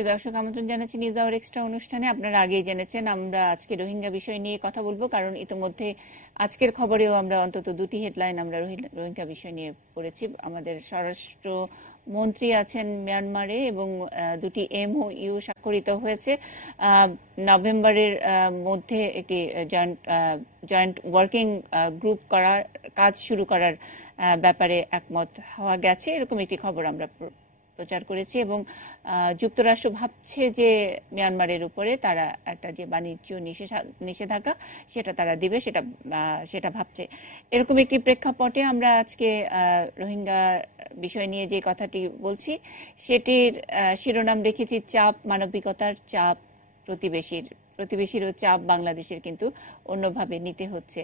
প্রিয় দর্শক, আমন্ত্রণ জানাচ্ছি নিউজ আওয়ার এক্সট্রা অনুষ্ঠানে। আপনারা আগেই জেনেছেন আমরা আজকে রোহিঙ্গা বিষয় নিয়ে কথা বলবো, কারণ ইতোমধ্যে আজকের খবরেও আমরা অন্তত দুটি হেডলাইন আমরা রোহিঙ্গা বিষয় নিয়ে পড়েছি। আমাদের স্বরাষ্ট্র মন্ত্রী আছেন মিয়ানমারে এবং দুটি এমওইউ স্বাক্ষরিত হয়েছে। নভেম্বরের মধ্যে একটি জয়েন্ট ওয়ার্কিং গ্রুপ করার কাজ শুরু করার ব্যাপারে একমত হওয়া গেছে, এরকম একটি খবর আমরা প্রচার করেছি। এবং যুক্তরাষ্ট্র ভাবছে যে মিয়ানমারের উপরে তারা একটা যে বাণিজ্য নিষেধাজ্ঞা সেটা তারা দিবে, সেটা ভাবছে। এরকম একটি প্রেক্ষাপটে আমরা আজকে রোহিঙ্গা বিষয় নিয়ে যে কথাটি বলছি সেটির শিরোনাম রেখেছি চাপ, মানবিকতার চাপ, প্রতিবেশীরও চাপ বাংলাদেশের কিন্তু অন্যভাবে নিতে হচ্ছে।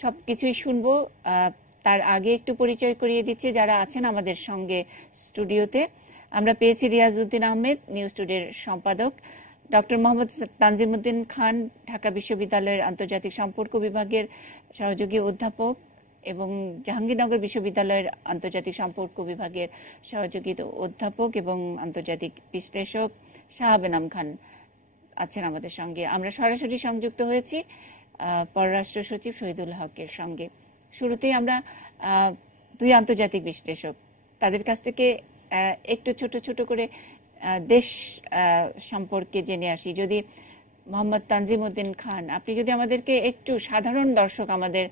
সবকিছুই শুনবো। তার আগে একটু পরিচয় করিয়ে দিচ্ছি যারা আছেন আমাদের সঙ্গে স্টুডিওতে। আমরা পেয়েছি রিয়াজউদ্দিন আহমেদ, নিউজ টুডের সম্পাদক, ডক্টর মোহাম্মদ তানজিমউদ্দিন খান, ঢাকা বিশ্ববিদ্যালয়ের আন্তর্জাতিক সম্পর্ক বিভাগের সহযোগী অধ্যাপক এবং জাহাঙ্গীরনগর বিশ্ববিদ্যালয়ের আন্তর্জাতিক সম্পর্ক বিভাগের সহযোগী অধ্যাপক এবং আন্তর্জাতিক বিশ্লেষক শাহাব এনাম খান আছেন আমাদের সঙ্গে। আমরা সরাসরি সংযুক্ত হয়েছি পররাষ্ট্র সচিব শহীদুল হকের সঙ্গে। শুরুতেই আমরা দুই আন্তর্জাতিক বিশ্লেষক তাদের কাছ থেকে একটু ছোট ছোট করে দেশ সম্পর্কে জেনে আসি। যদি মোহাম্মদ তানজিমউদ্দিন খান, আপনি যদি আমাদেরকে একটু, সাধারণ দর্শক আমাদের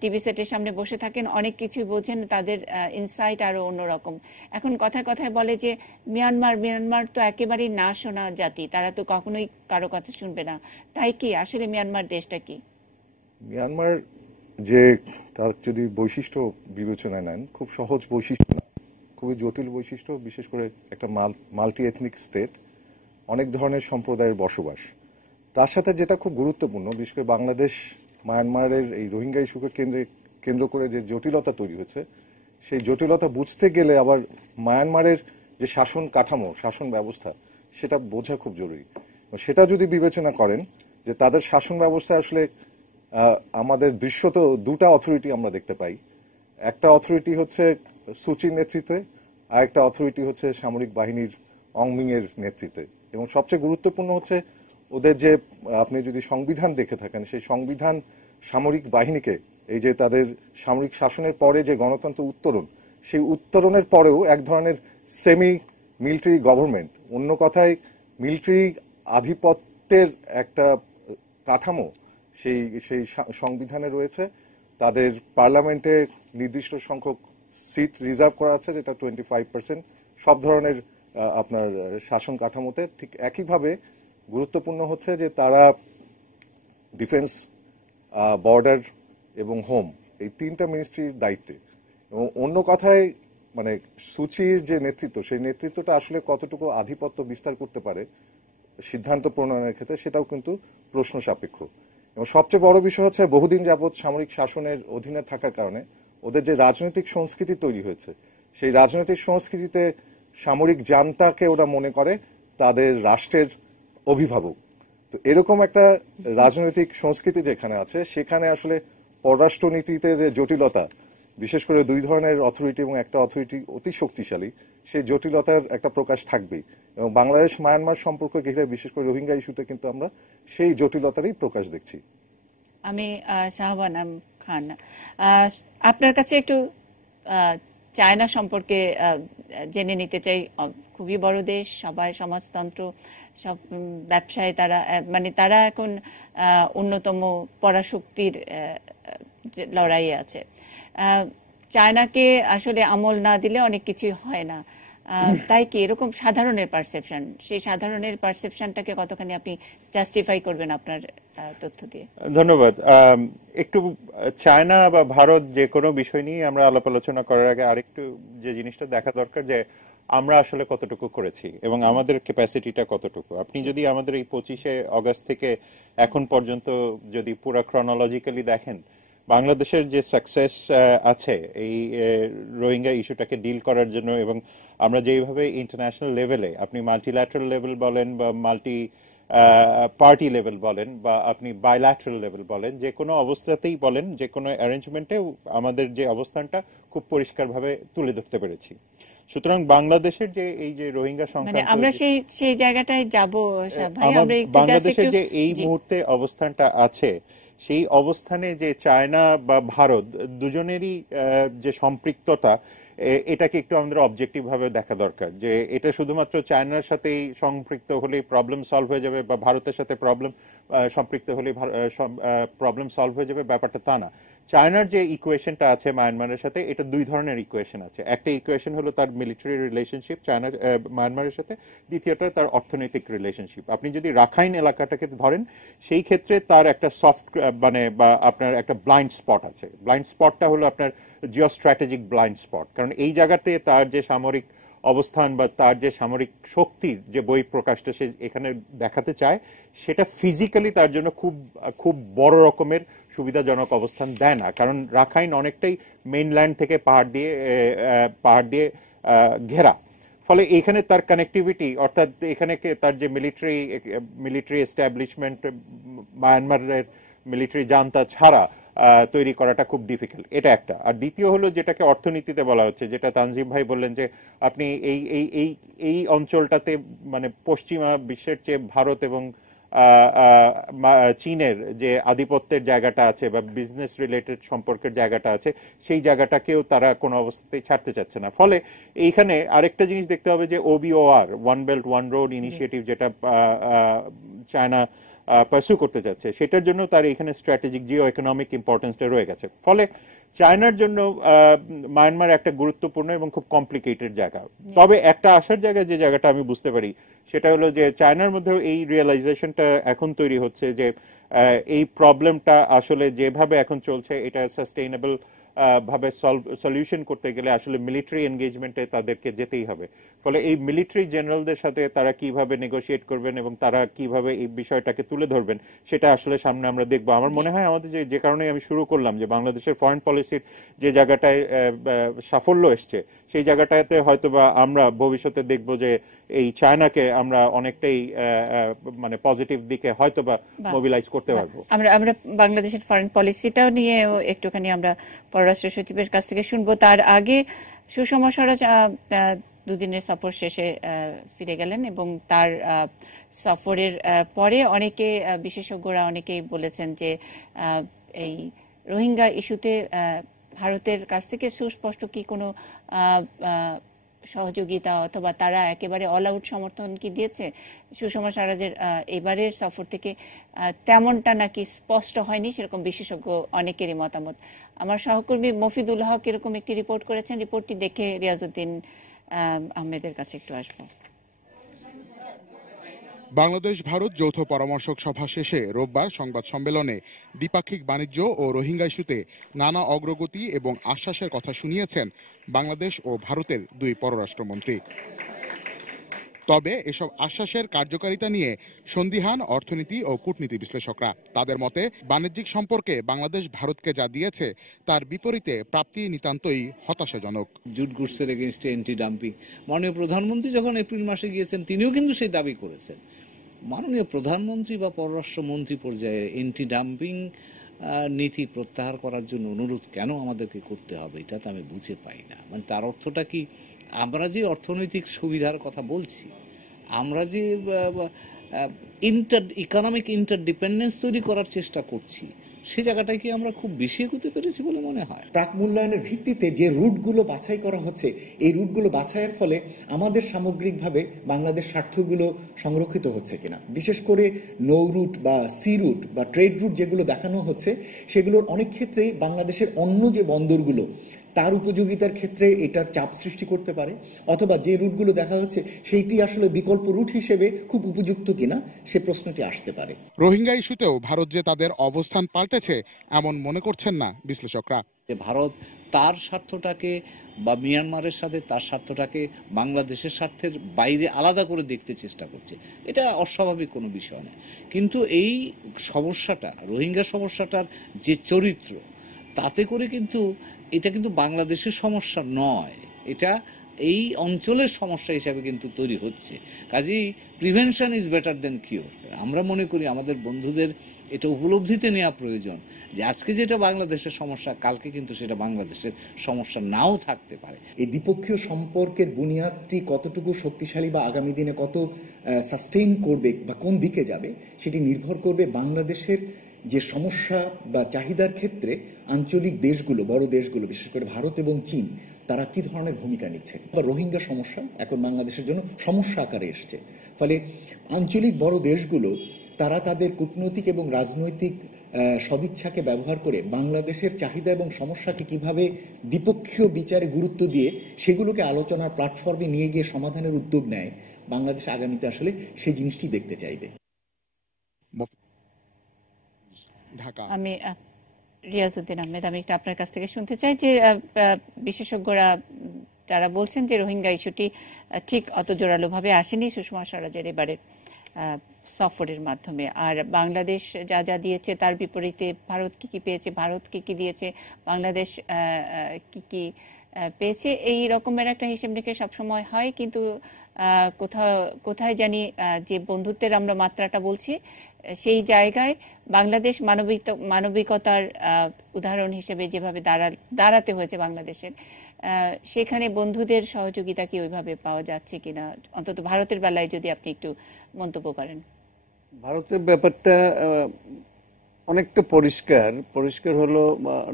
টিভি সেটের সামনে বসে থাকেন, অনেক কিছু বোঝেন, তাদের ইনসাইট আরো অন্যরকম। এখন কথায় কথায় বলে যে মিয়ানমার তো একেবারেই না শোনা জাতি, তারা তো কখনোই কারো কথা শুনবে না। তাই কি আসলে মিয়ানমার দেশটা কি? মিয়ানমার যে তার যদি বৈশিষ্ট্য বিবেচনায় নেন, খুব সহজ বৈশিষ্ট্য না, খুবই জটিল বৈশিষ্ট্য। বিশেষ করে একটা মাল্টি এথনিক স্টেট, অনেক ধরনের সম্প্রদায়ের বসবাস। তার সাথে যেটা খুব গুরুত্বপূর্ণ, বিশেষ করে বাংলাদেশ মায়ানমারের এই রোহিঙ্গা ইস্যুকে কেন্দ্র করে যে জটিলতা তৈরি হয়েছে, সেই জটিলতা বুঝতে গেলে আবার মায়ানমারের যে শাসন কাঠামো, শাসন ব্যবস্থা, সেটা বোঝা খুব জরুরি। সেটা যদি বিবেচনা করেন যে তাদের শাসন ব্যবস্থা আসলে আমাদের দৃশ্যত দুটা অথরিটি আমরা দেখতে পাই। একটা অথরিটি হচ্ছে সুচির নেতৃত্বে, আর একটা অথরিটি হচ্ছে সামরিক বাহিনীর অংমিং এর নেতৃত্বে। এবং সবচেয়ে গুরুত্বপূর্ণ হচ্ছে ওদের যে, আপনি যদি সংবিধান দেখে থাকেন, সেই সংবিধান সামরিক বাহিনীকে, এই যে তাদের সামরিক শাসনের পরে যে গণতন্ত্র উত্তরণ, সেই উত্তরণের পরেও এক ধরনের সেমি মিলিটারি গভর্নমেন্ট, অন্য কথায় মিলিটারি আধিপত্যের একটা কাঠামো সেই সেই সংবিধানে রয়েছে। তাদের পার্লামেন্টে নির্দিষ্ট সংখ্যক সিট রিজার্ভ করা আছে, যেটা 25%। সব ধরনের আপনার শাসন কাঠামোতে ঠিক একইভাবে গুরুত্বপূর্ণ হচ্ছে যে তারা ডিফেন্স, বর্ডার এবং হোম, এই তিনটা মিনিস্ট্রির দায়িত্বে। এবং অন্য কথায় মানে সুচির যে নেতৃত্ব, সেই নেতৃত্বটা আসলে কতটুকু আধিপত্য বিস্তার করতে পারে সিদ্ধান্ত প্রণয়নের ক্ষেত্রে, সেটাও কিন্তু প্রশ্ন সাপেক্ষ। এবং সবচেয়ে বড় বিষয় হচ্ছে বহুদিন যাবৎ সামরিক শাসনের অধীনে থাকার কারণে ওদের যে রাজনৈতিক সংস্কৃতি তৈরি হয়েছে, সেই রাজনৈতিক সংস্কৃতিতে সামরিক জান্তাকে ওরা মনে করে তাদের রাষ্ট্রের অভিভাবক। তো এরকম একটা রাজনৈতিক সংস্কৃতি যেখানে আছে, সেখানে আসলে পররাষ্ট্রনীতিতে যে জটিলতা, বিশেষ করে দুই ধরনের অথরিটি এবং একটা অথরিটি অতি শক্তিশালী, সেই জটিলতার একটা প্রকাশ থাকবেই। এবং বাংলাদেশ মায়ানমার সম্পর্ক ঘিরে, বিশেষ করে রোহিঙ্গা ইস্যুতে কিন্তু আমরা সেই জটিলতারই প্রকাশ দেখছি। আমি শাহাব এনাম খান, আপনার কাছে একটু চায়না সম্পর্কে জেনে নিতে চাই। খুবই বড় দেশ, সবাই সমাজতন্ত্র, সব ব্যবসায় তারা, মানে তারা এখন অন্যতম পরাশক্তির লড়াইয়ে আছে। চায়নাকে আসলে আমল না দিলে অনেক কিছু হয় না। তাই কি এরকম সাধারণের পারসেপশন, সেই সাধারণের পারসেপশনটাকে কতখানি আপনি জাস্টিফাই করবেন আপনার তথ্য দিয়ে? ধন্যবাদ। একটু চায়না বা ভারত যে কোনো বিষয় নিয়ে আমরা আলাপ আলোচনা করার আগে আরেকটু যে জিনিসটা দেখা দরকার, যে আমরা আসলে কতটুকু করেছি এবং আমাদের ক্যাপাসিটিটা কতটুকু। আপনি যদি আমাদের এই 25শে আগস্ট থেকে এখন পর্যন্ত যদি পুরো ক্রনোলজিক্যালি দেখেন, বাংলাদেশের যে সাকসেস আছে এই রোহিঙ্গা ইস্যুটাকে ডিল করার জন্য, এবং আমরা যেভাবে ইন্টারন্যাশনাল লেভেলে, আপনি মাল্টিল্যাটারাল লেভেল বলেন বা মাল্টি পার্টি লেভেল বলেন বা আপনি বাইল্যাটারাল লেভেল বলেন, যে কোনো অবস্থাতেই বলেন, যে কোনো অ্যারেঞ্জমেন্টে আমাদের যে অবস্থানটা খুব পরিষ্কারভাবে তুলে ধরতে পেরেছি। সুতরাং বাংলাদেশের যে এই যে রোহিঙ্গা মানে সংক্রান্ত আমরা সেই জায়গাটায় যাব ভাই, আমরা একটু জাস্ট বাংলাদেশের একটু যে এই মুহূর্তে অবস্থানটা আছে, সেই অবস্থানে যে চায়না বা ভারত দুজনেরই যে সম্পৃক্ততা, এটাকে একটু আমাদের অবজেক্টিভ ভাবে দেখা দরকার। যে এটা শুধুমাত্র চায়নার সাথেই সম্পৃক্ত হলেই প্রবলেম সলভ হয়ে যাবে, বা ভারতের সাথে সম্পৃক্ত হলেই প্রবলেম সলভ হয়ে যাবে, ব্যাপারটা তা না। চায়নার যে ইকুয়েশনটা আছে মায়ানমারের সাথে, এটা দুই ধরনের ইকুয়েশন আছে। একটা ইকুয়েশন হলো তার মিলিটারি রিলেশনশিপ চায়না মায়ানমারের সাথে, দ্বিতীয়টা তার অর্থনৈতিক রিলেশনশিপ। আপনি যদি রাখাইন এলাকাটাকে ধরেন, সেই ক্ষেত্রে তার একটা সফট মানে বা আপনার একটা ব্লাইন্ড স্পট আছে। ব্লাইন্ড স্পটটা হলো আপনার জিও স্ট্র্যাটেজিক ব্লাইন্ড স্পট, কারণ এই জায়গাতে তার যে সামরিক অবস্থান বা তার যে সামরিক শক্তির যে বহিঃপ্রকাশটা সে এখানে দেখাতে চায়, সেটা ফিজিক্যালি তার জন্য খুব বড় রকমের সুবিধাজনক অবস্থান দেয় না, কারণ রাখাইন অনেকটাই মেইনল্যান্ড থেকে পাহাড় দিয়ে ঘেরা। ফলে এখানে তার কানেক্টিভিটি, অর্থাৎ এখানে তার যে মিলিটারি এস্টাবলিশমেন্ট, মায়ানমারের মিলিটারি জান্তা ছাড়া তৈরি করাটা খুব ডিফিকাল্ট, এটা একটা। আর দ্বিতীয় হলো যেটাকে অর্থনীতিতে বলা হচ্ছে, যেটা তানজিম ভাই বললেন, যে আপনি এই অঞ্চলটাতে মানে পশ্চিমা বিশ্বের চেয়ে ভারত এবং চীনের যে আধিপত্যের জায়গাটা আছে বা বিজনেস রিলেটেড সম্পর্কের জায়গাটা আছে, সেই জায়গাটাকেও তারা কোনো অবস্থাতেই ছাড়তে চাচ্ছে না। ফলে এইখানে আরেকটা জিনিস দেখতে হবে যে OBOR, one belt one road initiative, যেটা চায়না পার্সু করতে যাচ্ছে, সেটার জন্য তার এখানে স্ট্র্যাটেজিক জিও ইকোনমিক ইম্পর্টেন্সটা রয়ে গেছে। ফলে চায়নার জন্য মায়ানমার একটা গুরুত্বপূর্ণ এবং খুব কমপ্লিকেটেড জায়গা। তবে একটা আসার জায়গা, যে জায়গাটা আমি বুঝতে পারি, সেটা হলো যে চায়নার মধ্যেও এই রিয়েলাইজেশনটা এখন তৈরি হচ্ছে যে এই প্রবলেমটা আসলে যেভাবে এখন চলছে, এটা সাস্টেইনেবল ভাবে সলিউশন করতে গেলে আসলে মিলিটারি এনগেজমেন্টে তাদেরকে যেতেই হবে। ফলে এই মিলিটারি জেনারেলদের সাথে তারা কিভাবে নেগোশিয়েট করবেন এবং তারা কিভাবে এই বিষয়টাকে তুলে ধরবেন, সেটা আসলে সামনে আমরা দেখবো। আমার মনে হয় আমাদের যে কারণে আমি শুরু করলাম, যে বাংলাদেশের ফরেন পলিসির যে জায়গাটায় সাফল্য এসছে, সেই জায়গাটাতে হয়তোবা আমরা ভবিষ্যতে দেখবো যে এই চায়নাকে আমরা অনেকটাই মানে পজিটিভ দিকে হয়তোবা মোবিলাইজ করতে পারবো। আমরা বাংলাদেশের ফরেন পলিসিটাও নিয়ে একটুখানি আমরা পররাষ্ট্র সচিবের কাছ থেকে শুনবো। তার আগে সুষমা স্বরাজ দুদিনের সফর শেষে ফিরে গেলেন, এবং তার সফরের পরে অনেকে বিশেষজ্ঞরা অনেকেই বলেছেন যে এই রোহিঙ্গা ইস্যুতে ভারতের কাছ থেকে সুস্পষ্ট কি কোনো সহযোগিতা অথবা তারা একেবারে অল আউট সমর্থন কি দিয়েছে? সুষমা স্বরাজের এবারের সফর থেকে তেমনটা নাকি স্পষ্ট হয়নি, সেরকম বিশেষজ্ঞ অনেকেরই মতামত। আমার সহকর্মী মফিদুল হক এরকম একটি রিপোর্ট করেছেন, রিপোর্টটি দেখে রিয়াজউদ্দিন আহমেদের কাছে একটু আসবো। বাংলাদেশ ভারত যৌথ পরামর্শক সভা শেষে রোববার সংবাদ সম্মেলনে দ্বিপাক্ষিক বাণিজ্য ও রোহিঙ্গা ইস্যুতে নানা অগ্রগতি এবং আশ্বাসের কথা শুনিয়েছেন বাংলাদেশ ও ভারতের দুই পররাষ্ট্রমন্ত্রী। তবে এসব আশ্বাসের কার্যকারিতা নিয়ে সন্দিহান অর্থনীতি ও কূটনীতি বিশ্লেষকরা। তাদের মতে বাণিজ্যিক সম্পর্কে বাংলাদেশ ভারতকে যা দিয়েছে তার বিপরীতে প্রাপ্তি নিতান্তই হতাশাজনক। জুট গুডসের এগেইনস্টে অ্যান্টি ডাম্পিং, মাননীয় প্রধানমন্ত্রী যখন এপ্রিল মাসে গিয়েছেন তিনিও কিন্তু সেই দাবি করেছেন। মাননীয় প্রধানমন্ত্রী বা পররাষ্ট্রমন্ত্রী পর্যায়ে অ্যান্টি ডাম্পিং নীতি প্রত্যাহার করার জন্য অনুরোধ কেন আমাদেরকে করতে হবে, এটা তো আমি বুঝে পাই না। মানে তার অর্থটা কি, আমরা যে অর্থনৈতিক সুবিধার কথা বলছি, আমরা যে ইকোনমিক ইন্টারডিপেন্ডেন্স তৈরি করার চেষ্টা করছি, সেই জায়গাটায় কি আমরা খুব বেশি এগোতে পেরেছি বলে মনে হয়? প্রাক মূল্যায়নের ভিত্তিতে যে রুটগুলো বাছাই করা হচ্ছে, এই রুটগুলো বাছাইয়ের ফলে আমাদের সামগ্রিকভাবে বাংলাদেশ স্বার্থগুলো সংরক্ষিত হচ্ছে কিনা, বিশেষ করে নৌ রুট বা সি রুট বা ট্রেড রুট যেগুলো দেখানো হচ্ছে, সেগুলোর অনেক ক্ষেত্রেই বাংলাদেশের অন্য যে বন্দরগুলো তার উপযোগিতার ক্ষেত্রে এটার চাপ সৃষ্টি করতে পারে, অথবা যে রুটগুলো দেখা হচ্ছে সেইটি আসলে বিকল্প রুট হিসেবে খুব উপযুক্ত কিনা সে প্রশ্নটি আসতে পারে। রোহিঙ্গা ইস্যুতেও ভারত যে তাদের অবস্থান পাল্টেছে এমন মনে করছেন না বিশ্লেষকরা। ভারত তার স্বার্থটাকে বা মিয়ানমারের সাথে তার স্বার্থটাকে বাংলাদেশের স্বার্থের বাইরে আলাদা করে দেখতে চেষ্টা করছে, এটা অস্বাভাবিক কোনো বিষয় নয়। কিন্তু এই সমস্যাটা, রোহিঙ্গা সমস্যাটার যে চরিত্র, তাতে করে কিন্তু এটা কিন্তু বাংলাদেশের সমস্যা নয়, এটা এই অঞ্চলের সমস্যা হিসাবে কিন্তু তৈরি হচ্ছে। কাজেই prevention is better then cure. আমরা মনে করি আমাদের বন্ধুদের এটা উপলব্ধিতে নেওয়া প্রয়োজন যে আজকে যেটা বাংলাদেশের সমস্যা, কালকে কিন্তু সেটা বাংলাদেশের সমস্যা নাও থাকতে পারে। এই দ্বিপক্ষীয় সম্পর্কের বুনিয়াদটি কতটুকু শক্তিশালী বা আগামী দিনে কত সাস্টেইন করবে বা কোন দিকে যাবে, সেটি নির্ভর করবে বাংলাদেশের যে সমস্যা বা চাহিদার ক্ষেত্রে আঞ্চলিক দেশগুলো, বড় দেশগুলো, বিশেষ করে ভারত এবং চীন, তারা কি ধরনের ভূমিকা নিচ্ছে। বা রোহিঙ্গা সমস্যা এখন বাংলাদেশের জন্য সমস্যা আকারে এসছে। ফলে আঞ্চলিক বড় দেশগুলো তারা তাদের কূটনৈতিক এবং রাজনৈতিক সদিচ্ছাকে ব্যবহার করে বাংলাদেশের চাহিদা এবং সমস্যাকে কিভাবে দ্বিপক্ষীয় বিচারে গুরুত্ব দিয়ে সেগুলোকে আলোচনার প্ল্যাটফর্মে নিয়ে গিয়ে সমাধানের উদ্যোগ নেয়, বাংলাদেশ আগামীতে আসলে সেই জিনিসটি দেখতে চাইবে। ঢাকা। আমি রিয়াজউদ্দিন আহমেদ, আমি একটু আপনার কাছ থেকে শুনতে চাই যে বিশেষজ্ঞরা যারা বলছেন যে রোহিঙ্গা ইস্যুটি ঠিক অত জোরালোভাবে আসেনি সুষমা স্বরাজের এবারের সফরের মাধ্যমে, আর বাংলাদেশ যা যা দিয়েছে তার বিপরীতে ভারত কি কি পেয়েছে, ভারত কি কি দিয়েছে, বাংলাদেশ কি কি পেয়েছে, এই রকমের একটা হিসেব নিকেশ সবসময় হয়। কিন্তু কোথায় জানি যে বন্ধুত্বের আমরা মাত্রাটা বলছি, সেই জায়গায় বাংলাদেশ মানবিকতার উদাহরণ হিসেবে যেভাবে দাঁড়াতে হয়েছে বাংলাদেশের, সেখানে বন্ধুদের সহযোগিতা কি ওইভাবে পাওয়া যাচ্ছে কিনা, অন্তত ভারতের বেলায় যদি আপনি একটু মন্তব্য করেন। ভারতের ব্যাপারটা অনেকটা পরিষ্কার হলো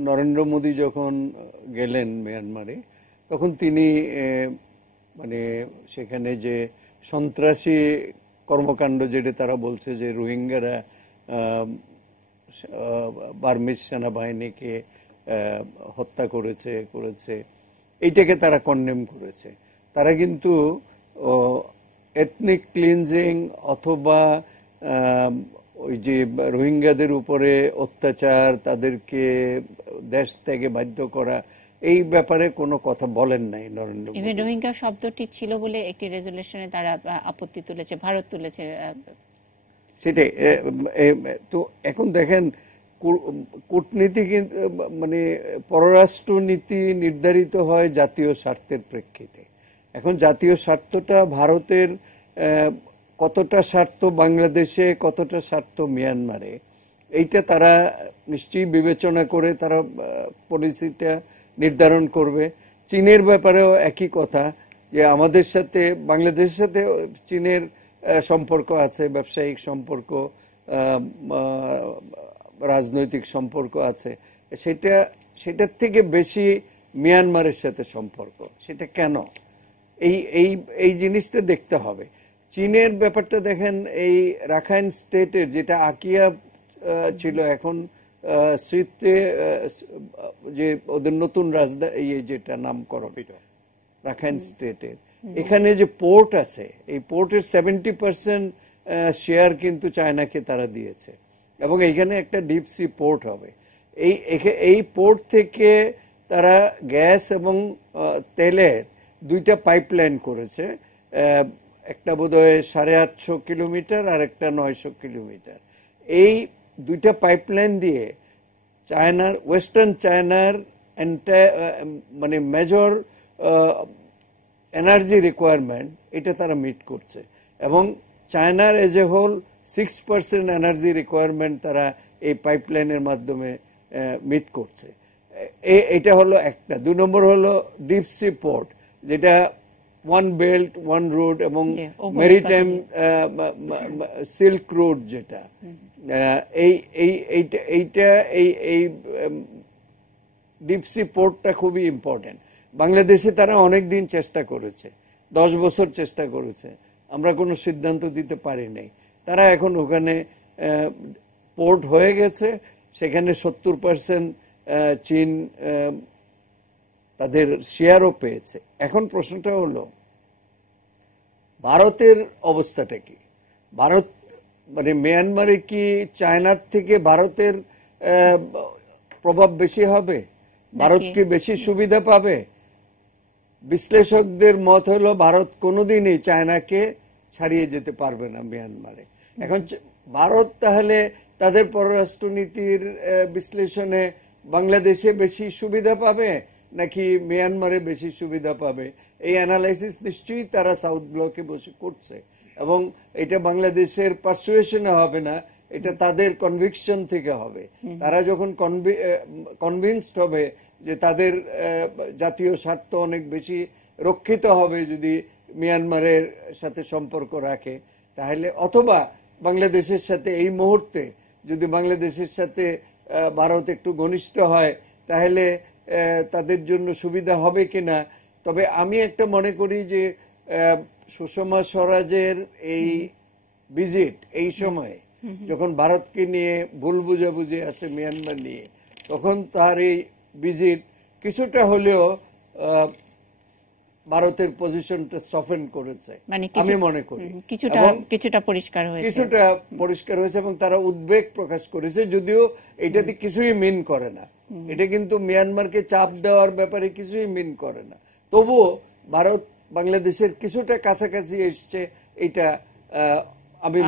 নরেন্দ্র মোদী যখন গেলেন মিয়ানমারে, তখন তিনি মানে সেখানে যে সন্ত্রাসী কর্মকাণ্ড যেটা তারা বলছে যে রোহিঙ্গারা বার্মিজ সেনাবাহিনীকে হত্যা করেছে এইটাকে তারা কন্ডেম করেছে। তারা কিন্তু এথনিক ক্লিনজিং অথবা ওই যে রোহিঙ্গাদের উপরে অত্যাচার, তাদেরকে দেশ থেকে বাধ্য করা, এই ব্যাপারে কোনো কথা বলেন নাই নরেন্দ্র মোদী। রোহিঙ্গা শব্দটি ছিল বলে একটি রেজুলেশনে তারা আপত্তি তুলেছে, ভারত তুলেছে সেটাই। তো এখন দেখেন কূটনীতি মানে পররাষ্ট্রনীতি নির্ধারিত হয় জাতীয় স্বার্থের প্রেক্ষিতে। এখন জাতীয় স্বার্থটা ভারতের কতটা স্বার্থ বাংলাদেশে, কতটা স্বার্থ মিয়ানমারে, এইটা তারা নিশ্চয়ই বিবেচনা করে তারা পলিসিটা নির্ধারণ করবে। চীনের ব্যাপারেও একই কথা, যে আমাদের সাথে বাংলাদেশের সাথে চীনের সম্পর্ক আছে, ব্যবসায়িক সম্পর্ক, রাজনৈতিক সম্পর্ক আছে, সেটার থেকে বেশি মিয়ানমারের সাথে সম্পর্ক। সেটা কেন, এই জিনিসটা দেখতে হবে। চীনের ব্যাপারটা দেখেন, এই রাখাইন স্টেটের যেটা আকিয়া ছিল, এখন স্মৃতি যে ওদের নতুন রাজধানী যেটা নামকরণ রাখাইন স্টেটের, এখানে যে পোর্ট আছে, এই পোর্টের 70% শেয়ার কিন্তু চায়নাকে তারা দিয়েছে, এবং এইখানে একটা ডিপ সি পোর্ট হবে। এই পোর্ট থেকে তারা গ্যাস এবং তেলের দুইটা পাইপলাইন করেছে, একটা বোধহয় 850 কিলোমিটার আর একটা 900 কিলোমিটার। এই দুইটা পাইপলাইন দিয়ে চায়নার, ওয়েস্টার্ন চায়নার মানে মেজর এনার্জি রিকোয়ারমেন্ট, এটা তারা মিট করছে, এবং চায়নার as a whole 6% energy requirement তারা এই পাইপলাইনের মাধ্যমে মিট করছে। এটা হলো একটা। 2 নম্বর হলো ডিপ সি পোর্ট, যেটা ওয়ান বেল্ট ওয়ান রোড এবং মেরিটাইম সিল্ক রোড, যেটা এই ডিপ সি পোর্টটা খুবই ইম্পর্টেন্ট। বাংলাদেশে তারা অনেক দিন চেষ্টা করেছে, 10 বছর চেষ্টা করেছে, আমরা কোনো সিদ্ধান্ত দিতে পারি নাই। তারা এখন ওখানে পোর্ট হয়ে গেছে, সেখানে 70% চীন তাদের শেয়ারও পেয়েছে। এখন প্রশ্নটা হলো ভারতের অবস্থাটা কি? ভারত মানে মিয়ানমারে কি চায়নার থেকে ভারতের প্রভাব বেশি হবে? ভারত কি বেশি সুবিধা পাবে? বিশ্লেষকদের মত হলো ভারত কোনোদিনই চায়নাকে ছাড়িয়ে যেতে পারবে না মিয়ানমারে। এখন ভারত তাহলে তাদের পররাষ্ট্রনীতির বিশ্লেষণে বাংলাদেশে বেশি সুবিধা পাবে নাকি মিয়ানমারে বেশি সুবিধা পাবে, এই অ্যানালাইসিস নিশ্চয়ই তারা সাউথ ব্লকে বসে করছে, এবং এটা বাংলাদেশের পারসুয়েশনে হবে না, এটা তাদের কনভিকশন থেকে হবে। তারা যখন কনভিন্সড হবে যে তাদের জাতীয় স্বার্থ অনেক বেশি রক্ষিত হবে যদি মিয়ানমারের সাথে সম্পর্ক রাখে, তাহলে অথবা বাংলাদেশের সাথে এই মুহূর্তে যদি বাংলাদেশের সাথে ভারত একটু ঘনিষ্ঠ হয় তাহলে তাদের জন্য সুবিধা হবে কিনা। তবে আমি একটা মনে করি যে সুষমা স্বরাজের এই ভিজিট এই সময়ে যখন ভারতকে নিয়ে ভুল বুঝাবুঝি আছে মিয়ানমার নিয়ে, তখন তার এই ভিজিট কিছুটা হলেও ভারতের পজিশনটা সফেন করেছে আমি মনে করি, কিছুটা পরিষ্কার হয়েছে এবং তারা উদ্বেগ প্রকাশ করেছে, যদিও এটাতে কিছুই মিন করে না, এটা কিন্তু মিয়ানমারকে চাপ দেওয়ার ব্যাপারে কিছুই মিন করে না। তবুও ভারত বাংলাদেশের কিছুটা কাছাকাছি এসছে, এটা আমি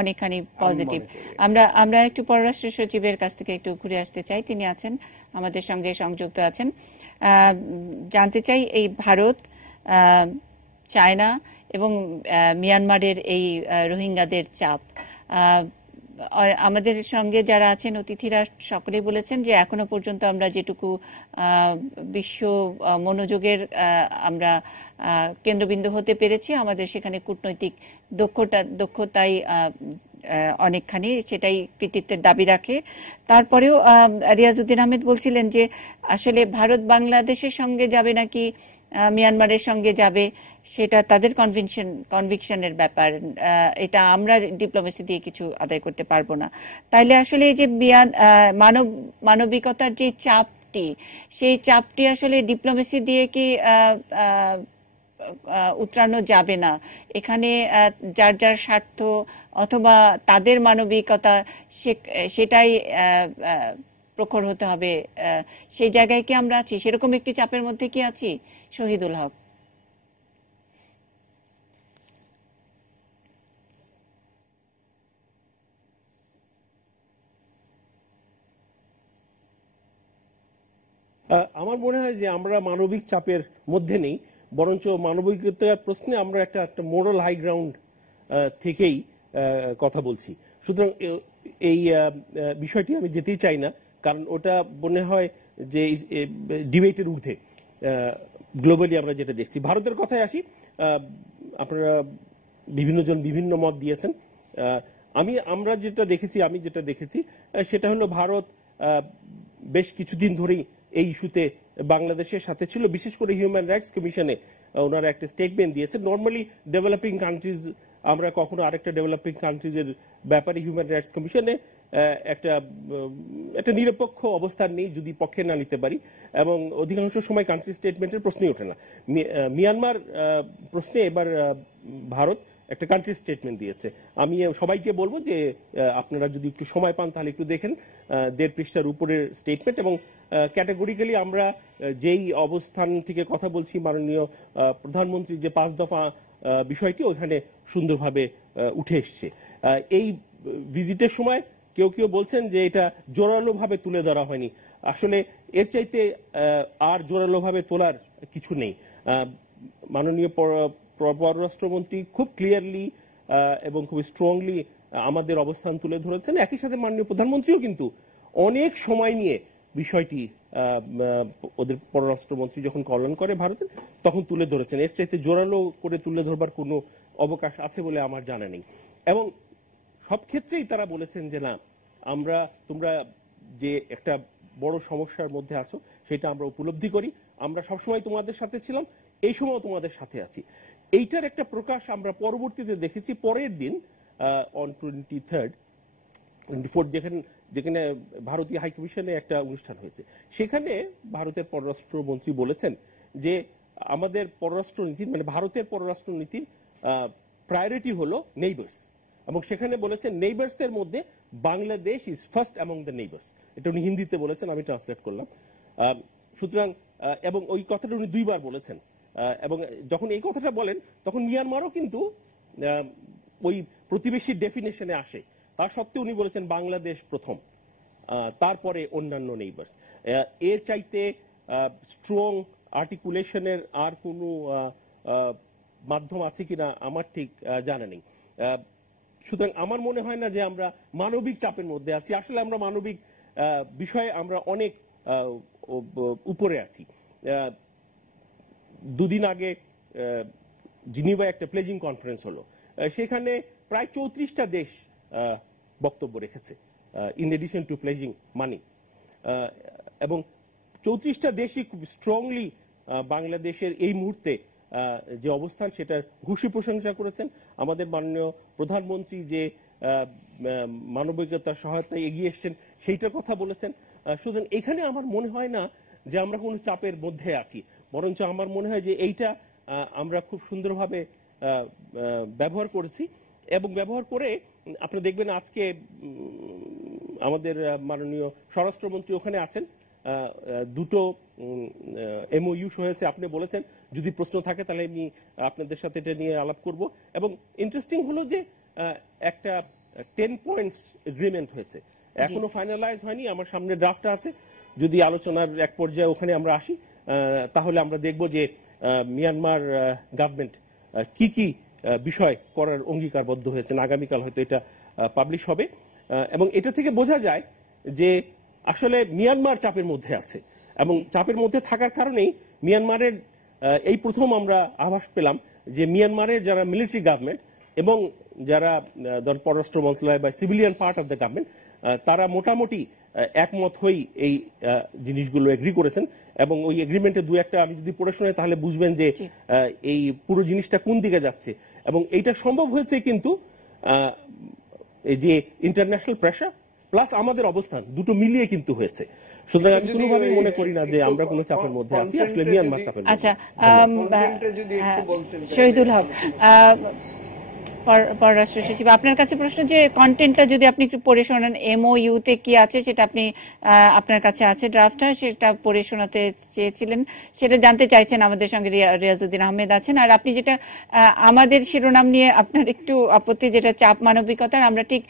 অনেকখানি পজিটিভ। আমরা একটু পররাষ্ট্র সচিবের কাছ থেকে একটু ঘুরে আসতে চাই, তিনি আছেন আমাদের সঙ্গে সংযুক্ত আছেন। জানতে চাই এই ভারত, চায়না এবং মিয়ানমারের এই রোহিঙ্গাদের চাপ, আমাদের সঙ্গে যারা আছেন অতিথিরা সকলে বলেছেন যে এখনো পর্যন্ত আমরা যেটুকু বিশ্ব মনোযোগের আমরা কেন্দ্রবিন্দু হতে পেরেছি, আমাদের সেখানে কূটনৈতিক দক্ষতাই অনেকখানি, সেটাই কৃতিত্বের দাবি রাখে। তারপরেও রিয়াজউদ্দিন আহমেদ বলছিলেন যে আসলে ভারত বাংলাদেশের সঙ্গে যাবে নাকি মিয়ানমারের সঙ্গে যাবে সেটা তাদের কনভিকশনের ব্যাপার, এটা আমরা ডিপ্লোমেসি দিয়ে কিছু আদায় করতে পারবো না। তাইলে আসলে এই যে মানবিকতার যে চাপটি, সেই চাপটি আসলে ডিপ্লোমেসি দিয়ে কি উতরানো যাবে না? এখানে যার যার স্বার্থ অথবা তাদের মানবিকতা সেটাই প্রখর হতে হবে, সেই জায়গায় কি আমরা আছি? সেরকম একটি চাপের মধ্যে কি আছি? শহীদুল হক। আমার মনে হয় যে আমরা মানবিক চাপের মধ্যে নেই, বরঞ্চ মানবিকতার প্রশ্নে আমরা একটা মোরাল হাই গ্রাউন্ড থেকেই কথা বলছি। সুতরাং এই বিষয়টি আমি যেতেই চাই না, কারণ ওটা মনে হয় যে ডিবেটের ঊর্ধ্বে গ্লোবালি আমরা যেটা দেখছি। ভারতের কথায় আসি, আপনারা বিভিন্ন জন বিভিন্ন মত দিয়েছেন। আমি যেটা দেখেছি সেটা হলো ভারত বেশ কিছুদিন ধরেই এই ইস্যুতে বাংলাদেশের সাথে ছিল, বিশেষ করে হিউম্যান রাইটস কমিশনে ওনারা একটা স্টেটমেন্ট দিয়েছে। নর্মালি ডেভেলপিং কান্ট্রিজ, আমরা কখনো আরেকটা ডেভেলপিং কান্ট্রিজের ব্যাপারে হিউম্যান রাইটস কমিশনে একটা নিরপেক্ষ অবস্থান নেই যদি পক্ষে না নিতে পারি, এবং অধিকাংশ সময় কান্ট্রি স্টেটমেন্টের প্রশ্নই ওঠে না। মিয়ানমার প্রশ্নে এবার ভারত একটা কান্ট্রি স্টেটমেন্ট দিয়েছে। আমি সবাইকে বলবো যে আপনারা যদি একটু সময় পান তাহলে একটু দেখেন 1.5 পৃষ্ঠার উপরের স্টেটমেন্ট, এবং ক্যাটাগরিক্যালি আমরা যেই অবস্থান থেকে কথা বলছি, মাননীয় প্রধানমন্ত্রী যে 5 দফা বিষয়টি ওখানে সুন্দরভাবে উঠে এসছে। এই ভিজিটের সময় কেউ বলছেন যে এটা জোরালোভাবে তুলে ধরা হয়নি, আসলে এর চাইতে আর জোরালোভাবে তোলার কিছু নেই। মাননীয় পররাষ্ট্রমন্ত্রী খুব ক্লিয়ারলি এবং খুব স্ট্রংলি আমাদের অবস্থান তুলে ধরেছেন। একই সাথে মাননীয় প্রধানমন্ত্রীও কিন্তু অনেক সময় নিয়ে বিষয়টি ওদের পররাষ্ট্রমন্ত্রী যখন কল্যাণ করে ভারতের, তখন তুলে ধরেছেন। এর চাইতে জোরালো করে তুলে ধরবার কোনো অবকাশ আছে বলে আমার জানা নেই। এবং সব ক্ষেত্রেই তারা বলেছেন যে না, তোমরা যে একটা বড় সমস্যার মধ্যে আছো সেটা আমরা উপলব্ধি করি, আমরা সবসময় তোমাদের সাথে ছিলাম, এই সময় তোমাদের সাথে আছি। এইটার একটা প্রকাশ আমরা পরবর্তীতে দেখেছি পরের দিন অন 24 যেখানে ভারতীয় হাইকমিশনে একটা অনুষ্ঠান হয়েছে। সেখানে ভারতের পররাষ্ট্রমন্ত্রী বলেছেন যে আমাদের পররাষ্ট্রনীতির মানে ভারতের পররাষ্ট্রনীতির প্রায়োরিটি হলো নেইবার্স, এবং সেখানে বলেছেন নেইবার্সদের মধ্যে Bangladesh is first among the neighbours. এটা উনি হিন্দিতে বলেছেন, আমি ট্রান্সলেট করলাম। সুতরাং এবং ওই কথাটা উনি 2 বার বলেছেন, এবং যখন এই কথাটা বলেন তখন মিয়ানমারও কিন্তু ওই প্রতিবেশী ডেফিনেশনে আসে। তার সত্ত্বেও উনি বলেছেন বাংলাদেশ প্রথম, তারপরে অন্যান্য নেইবার্স। এর চাইতে স্ট্রং আর্টিকুলেশনের আর কোনো মাধ্যম আছে কিনা আমার ঠিক জানা নেই। সুতরাং আমার মনে হয় না যে আমরা মানবিক চাপের মধ্যে আছি। আসলে আমরা মানবিক বিষয়ে আমরা অনেক উপরে আছি। দুদিন আগে জিনিভায় একটা প্লেজিং কনফারেন্স হলো, সেখানে প্রায় 34টা দেশ বক্তব্য রেখেছে ইন এডিশন টু প্লেজিং মানি, এবং 34টা দেশই খুব স্ট্রংলি বাংলাদেশের এই মুহূর্তে যে অবস্থান সেটার ভূয়সী প্রশংসা করেছেন। আমাদের মাননীয় প্রধানমন্ত্রী যে মানবিকতার সহায়তায় এগিয়ে এসছেন সেইটার কথা বলেছেন। সুতরাং এখানে আমার মনে হয় না যে আমরা কোনো চাপের মধ্যে আছি, বরঞ্চ আমার মনে হয় যে এইটা আমরা খুব সুন্দরভাবে ব্যবহার করেছি, এবং ব্যবহার করে আপনি দেখবেন আজকে আমাদের মাননীয় স্বরাষ্ট্রমন্ত্রী ওখানে আছেন, দুটো এমওইউ হয়েছে। আপনি বলেছেন যদি প্রশ্ন থাকে তাহলে আমি আপনাদের সাথে এটা নিয়ে আলাপ করব। এবং ইন্টারেস্টিং হলো যে একটা 10 পয়েন্টস এগ্রিমেন্ট হয়েছে, এখনো ফাইনালাইজ হয়নি। আমার সামনে ড্রাফটটা আছে, যদি আলোচনার এক পর্যায়ে ওখানে আমরা আসি তাহলে আমরা দেখব যে মিয়ানমার গভর্নমেন্ট কি কি বিষয় করার অঙ্গীকারবদ্ধ হয়েছেন। আগামীকাল হয়তো এটা পাবলিশ হবে, এবং এটা থেকে বোঝা যায় যে আসলে মিয়ানমার চাপের মধ্যে আছে, এবং চাপের মধ্যে থাকার কারণেই মিয়ানমারের এই প্রথম আমরা আভাস পেলাম যে মিয়ানমারের যারা মিলিটারি গভর্নমেন্ট এবং যারা পররাষ্ট্র মন্ত্রণালয় বা civilian part of the government, তারা মোটামুটি একমত হয়েই এই জিনিসগুলো এগ্রি করেছেন। এবং ওই এগ্রিমেন্টে দু একটা আমি যদি পড়ে শোনাই তাহলে বুঝবেন যে এই পুরো জিনিসটা কোন দিকে যাচ্ছে। এবং এইটা সম্ভব হয়েছে কিন্তু এই যে ইন্টারন্যাশনাল প্রেশার প্লাস আমাদের অবস্থান দুটো মিলিয়ে কিন্তু হয়েছে। সুতরাং আমি কোনোভাবেই মনে করি না যে আমরা কোনো চাপের মধ্যে আছি, আসলে মিয়ানমার চাপের মধ্যে। আচ্ছা, শহীদুল হক, পররাষ্ট্র সচিব, আপনার কাছে প্রশ্ন যে কন্টেন্টটা যদি আপনি একটু পড়ে শোনান, এমওইউ তে কি আছে সেটা আপনি আপনার কাছে আছে ড্রাফটটা, সেটা পড়ে শোনাতে চেয়েছিলেন, সেটা জানতে চাইছেন। আমাদের সঙ্গে রিয়াজউদ্দিন আহমেদ আছেন। আর আপনি যেটা আমাদের শিরোনাম নিয়ে আপনার একটু আপত্তি, যেটা চাপ মানবিকতার, আমরা ঠিক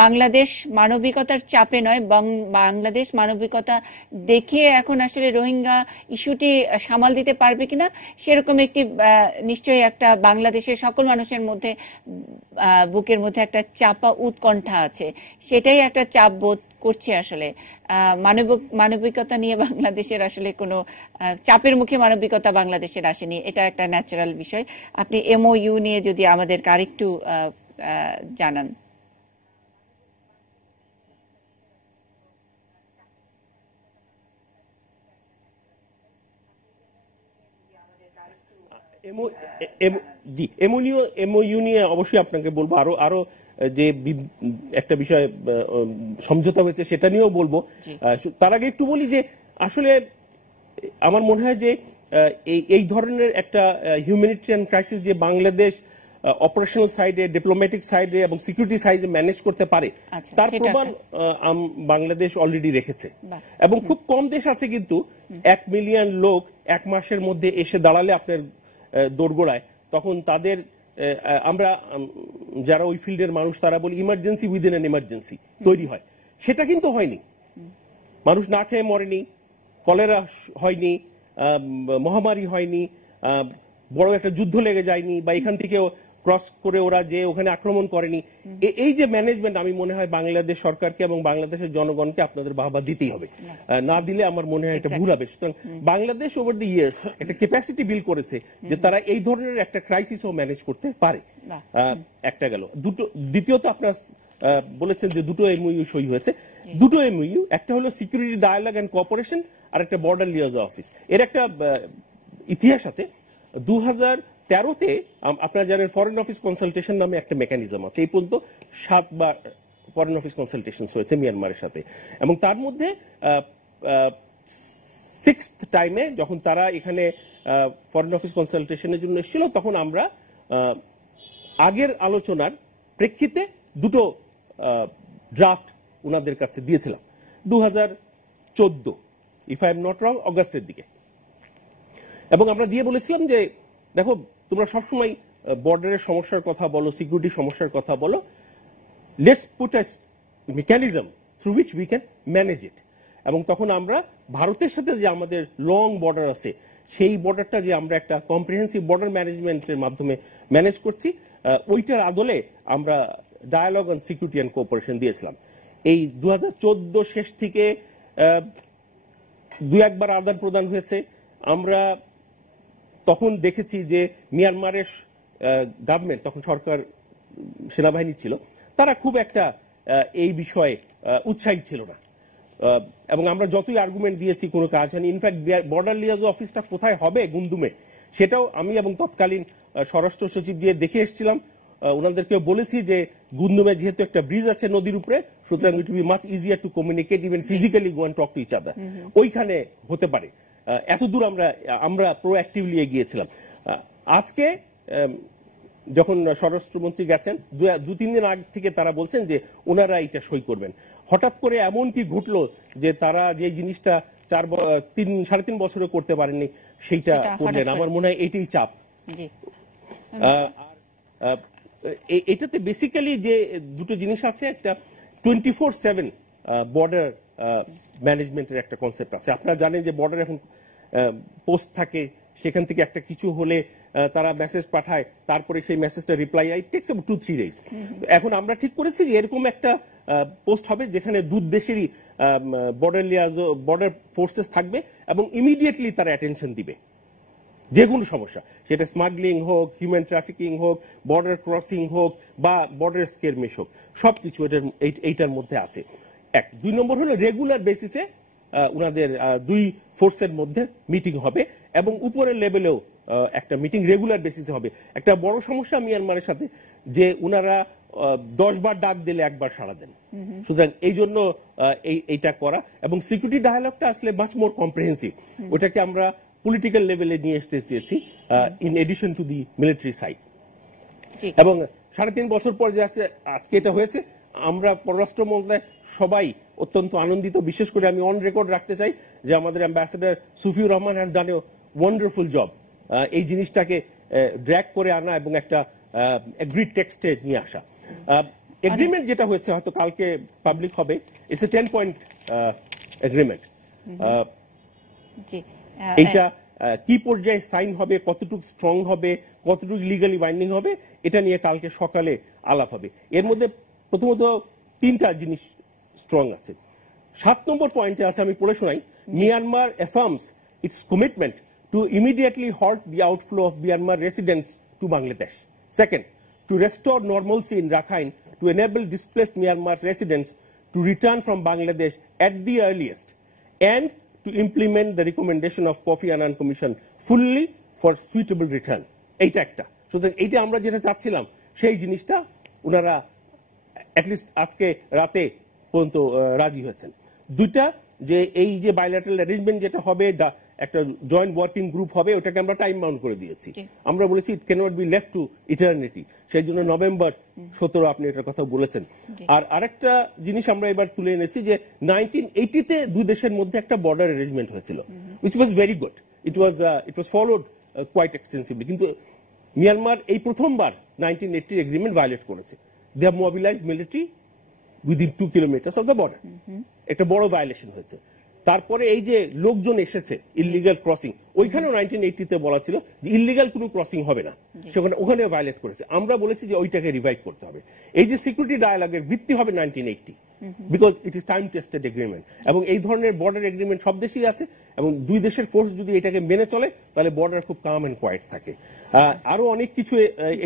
বাংলাদেশ মানবিকতার চাপে নয়, বাংলাদেশ মানবিকতা দেখিয়ে এখন আসলে রোহিঙ্গা ইস্যুটি সামাল দিতে পারবে কিনা সেরকম একটি নিশ্চয়ই একটা বাংলাদেশের সকল মানুষের মধ্যে বুকের মধ্যে একটা চাপা উৎকণ্ঠা আছে, সেটাই একটা চাপ বোধ করছে। আসলে মানবিকতা নিয়ে বাংলাদেশের আসলে কোনো চাপের মুখে মানবিকতা বাংলাদেশের আসেনি, এটা একটা ন্যাচারাল বিষয়। আপনি এমওইউ নিয়ে যদি আমাদেরকে আরেকটু জানান। এমওইউ নিয়ে অবশ্যই আপনাকে বলবো, আরো যে একটা বিষয় সমঝোতা হয়েছে সেটা নিয়েও বলবো। তার আগে একটু বলি যে আসলে আমার মনে হয় যে এই ধরনের একটা হিউম্যানিটেরিয়ান ক্রাইসিস যে বাংলাদেশ অপারেশনাল সাইডে, ডিপ্লোম্যাটিক সাইডে এবং সিকিউরিটি সাইডে ম্যানেজ করতে পারে, তার প্রমাণ বাংলাদেশ অলরেডি রেখেছে। এবং খুব কম দেশ আছে কিন্তু 1 মিলিয়ন লোক 1 মাসের মধ্যে এসে দাঁড়ালে আপনার দোরগোড়ায়, তখন তাদের আমরা যারা ওই ফিল্ডের মানুষ তারা বলি ইমার্জেন্সি উইদিন অ্যান ইমার্জেন্সি তৈরি হয়, সেটা কিন্তু হয়নি। মানুষ না খেয়ে মরেনি, কলেরা হয়নি, মহামারী হয়নি, বড় একটা যুদ্ধ লেগে যায়নি, বা এখান থেকে ক্রস করে ওরা যে ওখানে আক্রমণ করেনি। এই যে ম্যানেজমেন্ট, আমি মনে হয় বাংলাদেশ সরকারকে এবং বাংলাদেশের জনগণকে আপনাদের বাহবা দিতেই হবে, না দিলে আমার মনে হয় এটা ভুল হবে। সুতরাং বাংলাদেশ ওভার দি ইয়ার্স একটা ক্যাপাসিটি বিল্ড করেছে যে তারা এই ধরনের একটা ক্রাইসিসও ম্যানেজ করতে পারে। একটা গেল। দ্বিতীয়ত আপনার বলেছেন যে দুটো এমওইউ সই হয়েছে। দুটো এমওইউ, একটা হলো সিকিউরিটি ডায়ালগ এন্ড কোঅপারেশন, আর একটা বর্ডার লিয়াজো অফিস। এর একটা ইতিহাস আছে। 2013-তে আপনারা জানেন ফরেন অফিস কনসালটেশন নামে একটা মেকানিজম আছে। এই পর্যন্ত 7 বার ফরেন অফিস কনসালটেশন হয়েছে মিয়ানমারের সাথে, এবং তার মধ্যে 6th টাইমে যখন তারা এখানে ফরেন অফিস কনসালটেশনের জন্য এসেছিল, তখন আমরা আগের আলোচনার প্রেক্ষিতে দুটো ড্রাফট ওনাদের কাছে দিয়েছিলাম 2014, if I am not wrong, অগাস্টের দিকে। এবং আমরা দিয়ে বলেছিলাম যে দেখো, তোমরা সবসময় বর্ডারের সমস্যার কথা বলো, সিকিউরিটি সমস্যার কথা বলো, let's put a mechanism through which we can manage ইট। এবং তখন আমরা ভারতের সাথে যে আমাদের লং বর্ডার আছে সেই বর্ডারটা যে আমরা একটা কম্প্রিহেন্সিভ বর্ডার ম্যানেজমেন্টের মাধ্যমে ম্যানেজ করছি, ওইটার আদলে আমরা dialogue on security and cooperation দিয়েছিলাম। এই 2014 শেষ থেকে দু একবার আদান প্রদান হয়েছে। আমরা তখন দেখেছি যে মিয়ানমারের গভর্নমেন্ট, তখন সরকার সেনাবাহিনী ছিল, তারা খুব একটা এই বিষয়ে উৎসাহী ছিল না, এবং আমরা যতই আর্গুমেন্ট দিয়েছি কোনো কাজ হয়নি। ইনফ্যাক্ট বর্ডার লিয়াজো অফিসটা কোথায় হবে গুন্দুমে, সেটাও আমি এবং তৎকালীন স্বরাষ্ট্র সচিব দিয়ে দেখে এসেছিলাম। ওনাদেরকে বলেছি যে গুন্দুমে যেহেতু একটা ব্রিজ আছে নদীর উপরে, সুতরাং it will be much easier to communicate, even physically go and talk to each other, ওইখানে হতে পারে। এতদূর আমরা প্রোঅ্যাক্টিভলি এগিয়েছিলাম। আজকে যখন স্বরাষ্ট্রমন্ত্রী গেছেন, 2-3 দিন আগে থেকে তারা বলছেন যে ওনারা এটা সই করবেন। হঠাৎ করে এমন কি ঘটলো যে তারা যে জিনিসটা 3.5 বছরে করতে পারেননি সেইটা করলেন? আমার মনে হয় এটাই চাপ। এটাতে বেসিক্যালি যে দুটো জিনিস আছে, একটা 24/7 বর্ডার ম্যানেজমেন্টের একটা কনসেপ্ট আছে। আপনারা জানেন যে বর্ডার এখন পোস্ট থাকে, সেখান থেকে একটা কিছু হলে তারা মেসেজ পাঠায়, তারপরে সেই মেসেজটা reply I tax about 2-3 days। এখন আমরা ঠিক করেছি যে এরকম একটা পোস্ট হবে যেখানে দুই দেশেরই বর্ডার ফোর্সেস থাকবে এবং ইমিডিয়েটলি তারা অ্যাটেনশন দিবে যে কোনো সমস্যা, সেটা স্মাগলিং হোক, হিউম্যান ট্রাফিকিং হোক, বর্ডার ক্রসিং হোক বা বর্ডার স্কেরমিশ হোক, সবকিছু এইটার মধ্যে আছে। 2 নম্বর হলো রেগুলার বেসিসে উনাদের দুই ফোর্সের মধ্যে মিটিং হবে এবং উপরের লেভেলেও একটা মিটিং রেগুলার বেসিসে হবে। একটা বড় সমস্যা মিয়ানমারের সাথে যে উনারা 10 বার ডাক দিলে একবার সাড়া দেন, সুতরাং এই জন্য এইটা করা এবং সিকিউরিটি ডায়ালগটা আসলে মাচ মোর কম্প্রিহেন্সিভ। ওটাকে আমরা পলিটিক্যাল লেভেলে নিয়ে আসতে চেয়েছি in addition to the military side. এবং 3.5 বছর পর যে আজকে এটা হয়েছে, আমরা পররাষ্ট্র মন্ত্রণালয় সবাই অত্যন্ত আনন্দিত। বিশেষ করে আমি অন রেকর্ড রাখতে চাই যে আমাদের ambassador Sufiur Rahman has done a wonderful job এই জিনিসটাকে ড্র্যাগ করে আনা এবং একটা এগ্রিড টেক্সটে নিয়ে আসা। এগ্রিমেন্ট যেটা হয়েছে হয়তো কালকে পাবলিক হবে, ইটস এ 10-point এগ্রিমেন্ট। এইটা কি পর্যায়ে সাইন হবে, কতটুকু স্ট্রং হবে, কতটুকু লিগালি বাইন্ডিং হবে, এটা নিয়ে কালকে সকালে আলাপ হবে। এর মধ্যে প্রথমত 3টা জিনিস স্ট্রং আছে। 7 নম্বর পয়েন্টে আছে, আমি পড়ে শোনাই। Myanmar affirms its commitment to immediately halt the outflow of Myanmar residents to Bangladesh. Second, to restore normalcy in Rakhine to enable displaced Myanmar residents to return from Bangladesh at the earliest, and to implement the recommendation of Kofi Annan Commission fully for suitable return. এইটা একটা। সুতরাং এইটা আমরা যেটা চাচ্ছিলাম সেই জিনিসটা ওনারা অ্যাটলিস্ট আজকে রাতে পর্যন্ত রাজি হয়েছেন। 2টা যে এই যে বাইল্যাটারাল অ্যারেঞ্জমেন্ট যেটা হবে, একটা জয়েন্ট ওয়ার্কিং গ্রুপ হবে, ওটাকে আমরা টাইম বাউন্ড করে দিয়েছি। আমরা বলেছি it cannot be left to eternity, সেই জন্য নভেম্বর 17 আপনি এটার কথা বলেছেন। আর আরেকটা জিনিস আমরা এবার তুলে এনেছি যে 1980-তে দুই দেশের মধ্যে একটা বর্ডার অ্যারেঞ্জমেন্ট হয়েছিল, which was very good. It was followed quite extensively. কিন্তু মিয়ানমার এই প্রথমবার 1980 এগ্রিমেন্ট ভায়োলেট করেছে। They have mobilised military within 2 kilometre of the border. একটা বড় ভায়োলেশন হয়েছে। তারপরে এই যে লোকজন এসেছে ইললিগাল ক্রসিং, ওইখানেও 1980-তে বলা ছিল যে ইললিগাল কোনো ক্রসিং হবে না, ওখানে ভায়োলেট করেছে। আমরা বলেছি যে ওইটাকে রিভাইভ করতে হবে। এই যে সিকিউরিটি ডায়ালগের ভিত্তি হবে 1980, because it is time tested agreement, এবং এই ধরনের বর্ডার এগ্রিমেন্ট সব দেশেই আছে, এবং দুই দেশের ফোর্স যদি এটাকে মেনে চলে তাহলে বর্ডার খুব কাম এন্ড কোয়াইট থাকে। আরো অনেক কিছু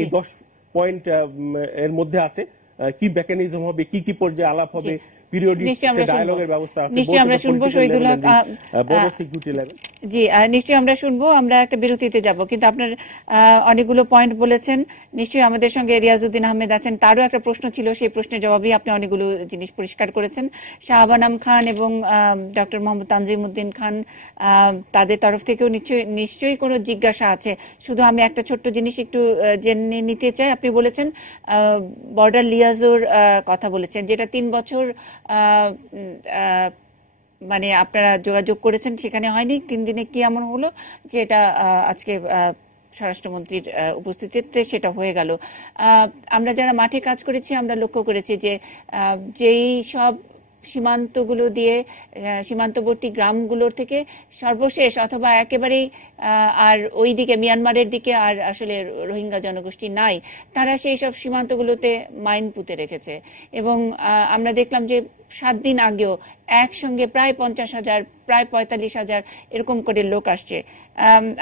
এই 10 পয়েন্ট এর মধ্যে আছে, কি মেকানিজম হবে, কি কি পর্যায়ে আলাপ হবে, নিশ্চয়ই আমরা শুনবো শহীদুল হক। জি, নিশ্চয়ই আমরা শুনবো। আমরা একটা বিরতিতে যাব, কিন্তু আপনার অনেকগুলো পয়েন্ট বলেছেন। নিশ্চয়ই আমাদের সঙ্গে রিয়াজউদ্দিন আহমেদ আছেন, তারও একটা প্রশ্ন ছিল, সেই প্রশ্নের জবাবেই আপনি অনেকগুলো জিনিস পরিষ্কার করেছেন। শাহবানাম খান এবং ডক্টর মোহাম্মদ তানজিমউদ্দিন খান, তাদের তরফ থেকেও নিশ্চয়ই কোনো জিজ্ঞাসা আছে। শুধু আমি একটা ছোট্ট জিনিস একটু জেনে নিতে চাই। আপনি বলেছেন বর্ডার লিয়াজোর কথা বলেছেন, যেটা 3 বছর মানে আপনারা যোগাযোগ করেছেন, সেখানে হয়নি। 3 দিনে কি এমন হলো যে এটা আজকে স্বরাষ্ট্রমন্ত্রীর উপস্থিতিতে সেটা হয়ে গেল? আমরা যারা মাঠে কাজ করেছি আমরা লক্ষ্য করেছি যে যেই সব সীমান্তগুলো দিয়ে সীমান্তবর্তী গ্রামগুলোর থেকে সর্বশেষ অথবা একেবারেই আর ওই দিকে মিয়ানমারের দিকে আর আসলে রোহিঙ্গা জনগোষ্ঠী নাই, তারা সেই সব সীমান্তগুলোতে মাইন পুঁতে রেখেছে। এবং আমরা দেখলাম যে 7 দিন আগেও একসঙ্গে প্রায় 50,000 প্রায় 45,000 এরকম করে লোক আসছে।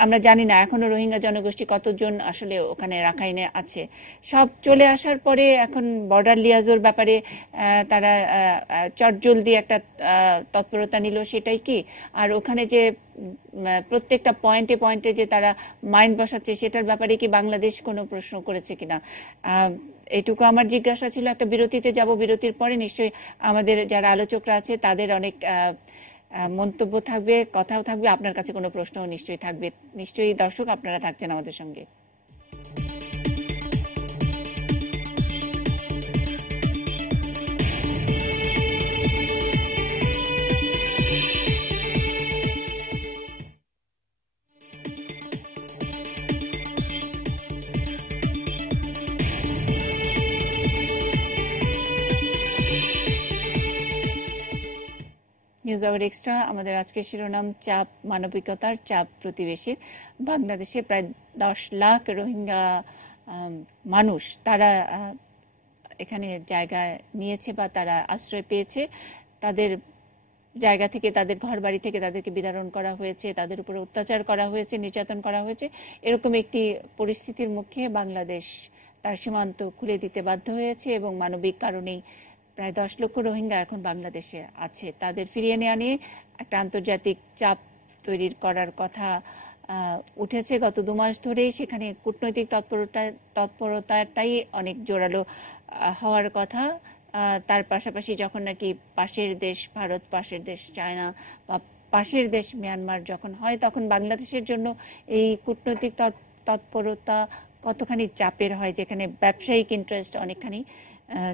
আমরা জানি না এখনো রোহিঙ্গা জনগোষ্ঠী কতজন আসলে ওখানে রাখাইনে আছে। সব চলে আসার পরে এখন বর্ডার লিয়াজোর ব্যাপারে তারা চটজলদি একটা তৎপরতা নিল, সেটাই কি? আর ওখানে যে প্রত্যেকটা পয়েন্টে পয়েন্টে যে তারা মাইন বসাচ্ছে সেটার ব্যাপারে কি বাংলাদেশ কোনো প্রশ্ন করেছে কিনা? এইটুকু আমার জিজ্ঞাসা ছিল। একটা বিরতিতে যাব, বিরতির পরে নিশ্চয়ই আমাদের যারা আলোচকরা আছে তাদের অনেক মন্তব্য থাকবে, কথাও থাকবে, আপনার কাছে কোনো প্রশ্নও নিশ্চয়ই থাকবে। নিশ্চয়ই দর্শক আপনারা থাকছেন আমাদের সঙ্গে। নিউজ আওয়ার এক্সট্রা, আমাদের আজকের শিরোনাম চাপ মানবিকতার, চাপ প্রতিবেশীর। বাংলাদেশে প্রায় 10 লাখ রোহিঙ্গা মানুষ তারা এখানে জায়গা নিয়েছে বা তারা আশ্রয় পেয়েছে। তাদের জায়গা থেকে, তাদের ঘর বাড়ি থেকে তাদেরকে বিতাড়ন করা হয়েছে, তাদের উপর অত্যাচার করা হয়েছে, নির্যাতন করা হয়েছে। এরকম একটি পরিস্থিতির মুখে বাংলাদেশ তার সীমান্ত খুলে দিতে বাধ্য হয়েছে এবং মানবিক কারণেই প্রায় 10 লক্ষ রোহিঙ্গা এখন বাংলাদেশে আছে। তাদের ফিরিয়ে নেওয়া নিয়ে একটা আন্তর্জাতিক চাপ তৈরির করার কথা উঠেছে গত 2 মাস ধরেই। সেখানে কূটনৈতিক তৎপরতাটাই অনেক জোরালো হওয়ার কথা। তার পাশাপাশি যখন নাকি পাশের দেশ ভারত, পাশের দেশ চায়না বা পাশের দেশ মিয়ানমার যখন হয়, তখন বাংলাদেশের জন্য এই কূটনৈতিক তৎপরতা কতখানি চাপের হয়, যেখানে ব্যবসায়িক ইন্টারেস্ট অনেকখানি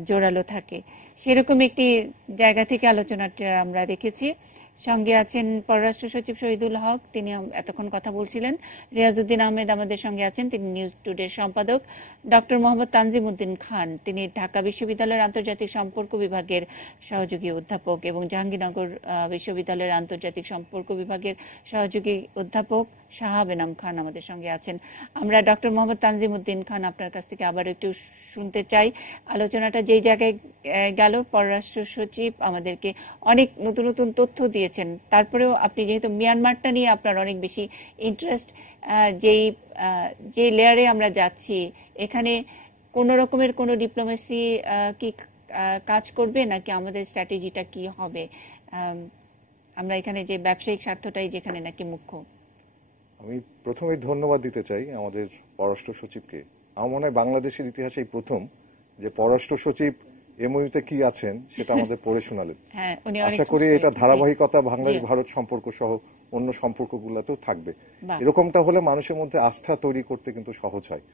জোরালো থাকে। সেরকম একটি জায়গা থেকে আলোচনাটা আমরা রেখেছি। সঙ্গে আছেন পররাষ্ট্র সচিব শহীদুল হক, তিনি এতক্ষণ কথা বলছিলেন। রিয়াজউদ্দিন আহমেদ আমাদের সঙ্গে আছেন, তিনি নিউজ টুডের সম্পাদক। ডক্টর মোহাম্মদ তানজিম উদ্দিন খান, তিনি ঢাকা বিশ্ববিদ্যালয়ের আন্তর্জাতিক সম্পর্ক বিভাগের সহযোগী অধ্যাপক এবং জাহাঙ্গীরনগর বিশ্ববিদ্যালয়ের আন্তর্জাতিক সম্পর্ক বিভাগের সহযোগী অধ্যাপক শাহাব এনাম খান আমাদের সঙ্গে আছেন। আমরা ডক্টর মোহাম্মদ তানজিম উদ্দিন খান আপনার কাছ থেকে আবার একটু শুনতে চাই আলোচনাটা যেই জায়গায় গেল। পররাষ্ট্র সচিব আমাদেরকে অনেক নতুন নতুন তথ্য দিয়েছেন, তারপরেও আপনি যেহেতু মিয়ানমারটা নিয়ে আপনার অনেক বেশি ইন্টারেস্ট, যে লেয়ারে আমরা যাচ্ছি এখানে কোন রকমের কোনো ডিপ্লোমেসি কি কাজ করবে নাকি আমাদের স্ট্র্যাটেজিটা কি হবে? আমরা এখানে যে ব্যবসায়িক স্বার্থটাই যেখানে নাকি মুখ্য। আমি প্রথমে ধন্যবাদ দিতে চাই আমাদের পররাষ্ট্র সচিবকে। আমার মনে হয় বাংলাদেশের ইতিহাসে এই প্রথম যে পররাষ্ট্র সচিব এমওইউতে কি আছেন সেটা আমাদের পড়ে শোনালেন। আশা করি এটা ধারাবাহিকতা বাংলাদেশ ভারত সম্পর্ক সহ অন্য সম্পর্কগুলোতেও থাকবে। এরকমটা হলে মানুষের মধ্যে আস্থা তৈরি করতে কিন্তু সহজ হয়।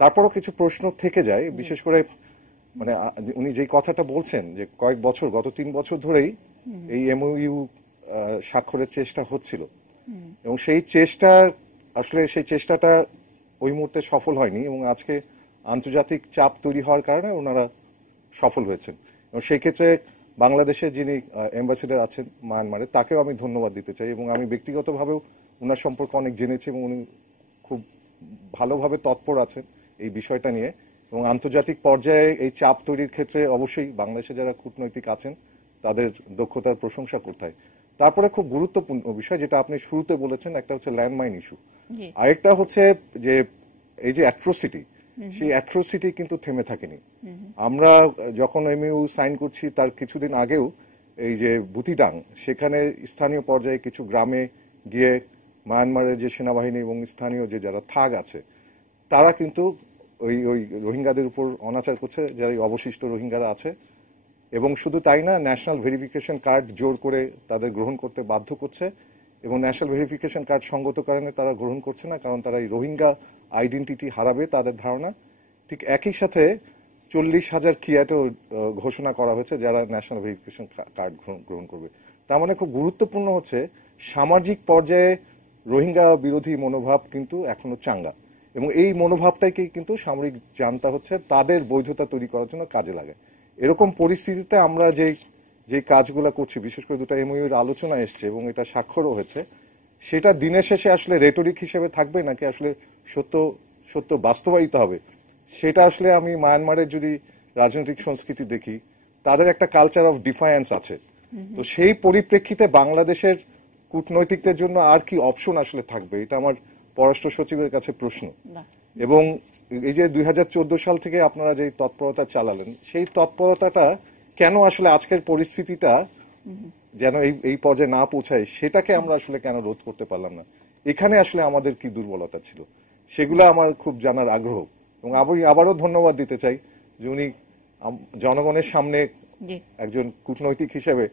তারপরও কিছু প্রশ্ন থেকে যায়, বিশেষ করে মানে উনি যে কথাটা বলছেন যে কয়েক বছর, গত 3 বছর ধরেই এই এমওইউ স্বাক্ষরের চেষ্টা হচ্ছিল এবং সেই চেষ্টাটা ওই মুহূর্তে সফল হয়নি এবং আজকে আন্তর্জাতিক চাপ তৈরি হওয়ার কারণে ওনারা সফল হয়েছেন। এবং সেই ক্ষেত্রে বাংলাদেশের যিনি অ্যাম্বাসেডর আছেন মায়ানমারে, তাকেও আমি ধন্যবাদ দিতে চাই এবং আমি ব্যক্তিগতভাবেও ওনার সম্পর্কে অনেক জেনেছি এবং উনি খুব ভালোভাবে তৎপর আছেন এই বিষয়টা নিয়ে। এবং আন্তর্জাতিক পর্যায়ে এই চাপ তৈরির ক্ষেত্রে অবশ্যই বাংলাদেশে যারা কূটনৈতিক আছেন তাদের দক্ষতার প্রশংসা করতে হয়। তারপরে খুব গুরুত্বপূর্ণ বিষয় যেটা আপনি শুরুতে বলেছেন, একটা হচ্ছে ল্যান্ডমাইন ইস্যু, আরেকটা হচ্ছে যে এই যে অ্যাট্রোসিটি, সেই অ্যাট্রোসিটি কিন্তু থেমে থাকেনি। আমরা যখন এমইউ সাইন করছি তার কিছুদিন আগেও এই যে বুতিডাং, সেখানে স্থানীয় পর্যায়ে কিছু গ্রামে গিয়ে মায়ানমারের যে সেনাবাহিনী এবং স্থানীয় যে যারা থাগ আছে তারা কিন্তু ওই রোহিঙ্গাদের উপর অনাচার করছে, যারা অবশিষ্ট রোহিঙ্গারা আছে। এবং শুধু তাই না, ন্যাশনাল ভেরিফিকেশন কার্ড জোর করে তাদের গ্রহণ করতে বাধ্য করছে এবং ন্যাশনাল ভেরিফিকেশন কার্ড সঙ্গত কারণে তারা গ্রহণ করছে না, কারণ তারা এই রোহিঙ্গা আইডেন্টিটি হারাবে তাদের ধারণা। ঠিক একই সাথে 40,000 কিয়াটেও ঘোষণা করা হয়েছে যারা ন্যাশনাল ভেরিফিকেশন কার্ড গ্রহণ করবে। তার মানে খুব গুরুত্বপূর্ণ হচ্ছে সামাজিক পর্যায়ে রোহিঙ্গা বিরোধী মনোভাব কিন্তু এখনো চাঙ্গা এবং এই মনোভাবটাকে কিন্তু সামরিক জান্তা হচ্ছে তাদের বৈধতা তৈরি করার জন্য কাজে লাগে। এরকম পরিস্থিতিতে আমরা যে কাজগুলো করছি, বিশেষ করে দুটো এমওইউ এর আলোচনা এসছে এবং এটা স্বাক্ষরও হয়েছে, সেটা দিনের শেষে আসলে রেটরিক হিসেবে থাকবে নাকি আসলে সত্য সত্য বাস্তবায়িত হবে, সেটা আসলে আমি মায়ানমারের যদি রাজনৈতিক সংস্কৃতি দেখি, তাদের একটা কালচার অফ ডিফায়েন্স আছে। তো সেই পরিপ্রেক্ষিতে বাংলাদেশের কূটনৈতিকদের জন্য আর কি অপশন আসলে থাকবে, এটা আমার পররাষ্ট্র সচিবের কাছে প্রশ্ন। এবং এই যে 2014 সাল থেকে আপনারা যে তৎপরতা চালালেন, সেই তৎপরতাটা কেন আসলে আজকের পরিস্থিতিটা যেন এই পর্যায়ে না পৌঁছায়, সেটাকে আমরা আসলে কেন রোধ করতে পারলাম না, এখানে আসলে আমাদের কি দুর্বলতা ছিল, সেগুলো আমার খুব জানার আগ্রহ। এবং আমি আবারও ধন্যবাদ দিতে চাই যে উনি জনগণের সামনে একজন কূটনৈতিক হিসেবে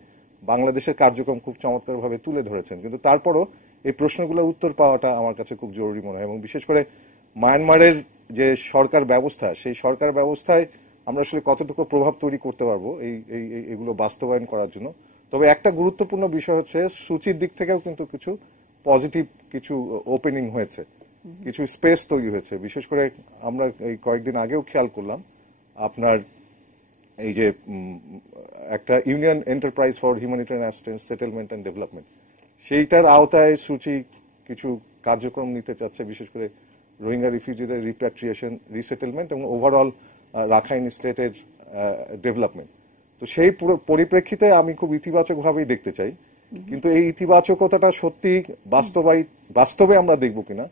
বাংলাদেশের কার্যক্রম খুব চমৎকারভাবে তুলে ধরেছেন, কিন্তু তারপরও এই প্রশ্নগুলোর উত্তর পাওয়াটা আমার কাছে খুব জরুরি মনে হয়। এবং বিশেষ করে মায়ানমারের যে সরকার ব্যবস্থা, সেই সরকার ব্যবস্থায় আমরা আসলে কতটুকু প্রভাব তৈরি করতে পারবো এগুলো বাস্তবায়ন করার জন্য। তবে একটা গুরুত্বপূর্ণ বিষয় হচ্ছে সূচির দিক থেকেও কিন্তু কিছু পজিটিভ কিছু ওপেনিং হয়েছে, কিছু স্পেস তৈরি হয়েছে। বিশেষ করে আমরা এই কয়েকদিন আগেও খেয়াল করলাম আপনার এই যে একটা union enterprise for humanitarian assistance, settlement and development, সেইটার আওতায় সূচি কিছু কার্যক্রম নিতে চাচ্ছে, বিশেষ করে রোহিঙ্গা রিফিউজিদের রিপ্যাট্রিয়েশন, রিসেটেলমেন্ট এবং ওভারঅল রাখাইন স্টেটের ডেভেলপমেন্ট। তো সেই পরিপ্রেক্ষিতে আমি খুব ইতিবাচকভাবেই দেখতে চাই, কিন্তু এই ইতিবাচকতাটা সত্যি বাস্তবে আমরা দেখব কিনা,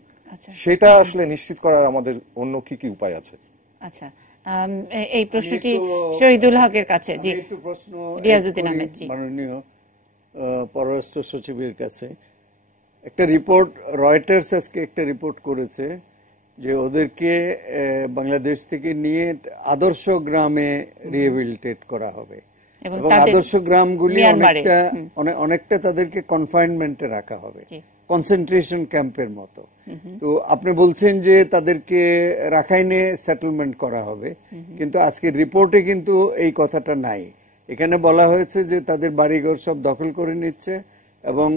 সেটা আসলে নিশ্চিত করার আমাদের অন্য কি কি উপায় আছে। আচ্ছা, এই প্রশ্নটি শহীদুল হকের কাছে। জি, একটু প্রশ্ন রিয়াজউদ্দিন আহমেদ জি, মাননীয় পররাষ্ট্র সচিবের কাছে। একটা রিপোর্ট, রয়টার্স আজকে একটা রিপোর্ট করেছে যে ওদেরকে বাংলাদেশ থেকে নিয়ে আদর্শ গ্রামে রিহেবিলিটেট করা হবে এবং আদর্শ গ্রামগুলি অনেকটা তাদেরকে কনফাইনমেন্টে রাখা হবে, কনসেন্ট্রেশন ক্যাম্পের মতো। তো আপনি বলছেন যে তাদেরকে রাখাইনে সেটেলমেন্ট করা হবে, কিন্তু আজকের রিপোর্টে কিন্তু এই কথাটা নাই। এখানে বলা হয়েছে যে তাদের বাড়িঘর সব দখল করে নিচ্ছে এবং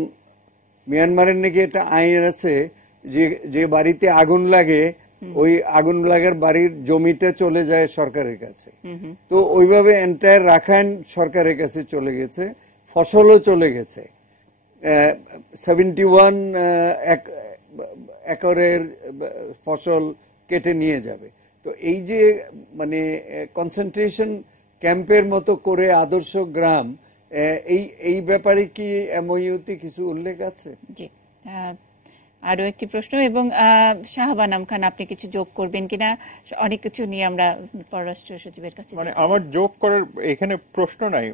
মিয়ানমারের নাকি একটা আইন আছে যে বাড়িতে আগুন লাগে ওই আগুন লাগার বাড়ির জমিটা চলে যায় সরকারের কাছে। তো ওইভাবে এন্টায়ার রাখাইন সরকারের কাছে চলে গেছে, ফসলও চলে গেছে, 71 একরের ফসল কেটে নিয়ে যাবে। তো এই যে মানে কনসেন্ট্রেশন ক্যাম্পের মতো করে আদর্শ গ্রাম, এই ব্যাপারে কি এমওইউতে কিছু উল্লেখ আছে? জি, আরো একটি প্রশ্ন, এবং শাহবানাম খান আপনি কিছু যোগ করবেন কিনা? অনেক কিছু নিয়ে আমরা পররাষ্ট্র সচিবের কাছে, মানে আমার যোগ করার এখানে প্রশ্ন নাই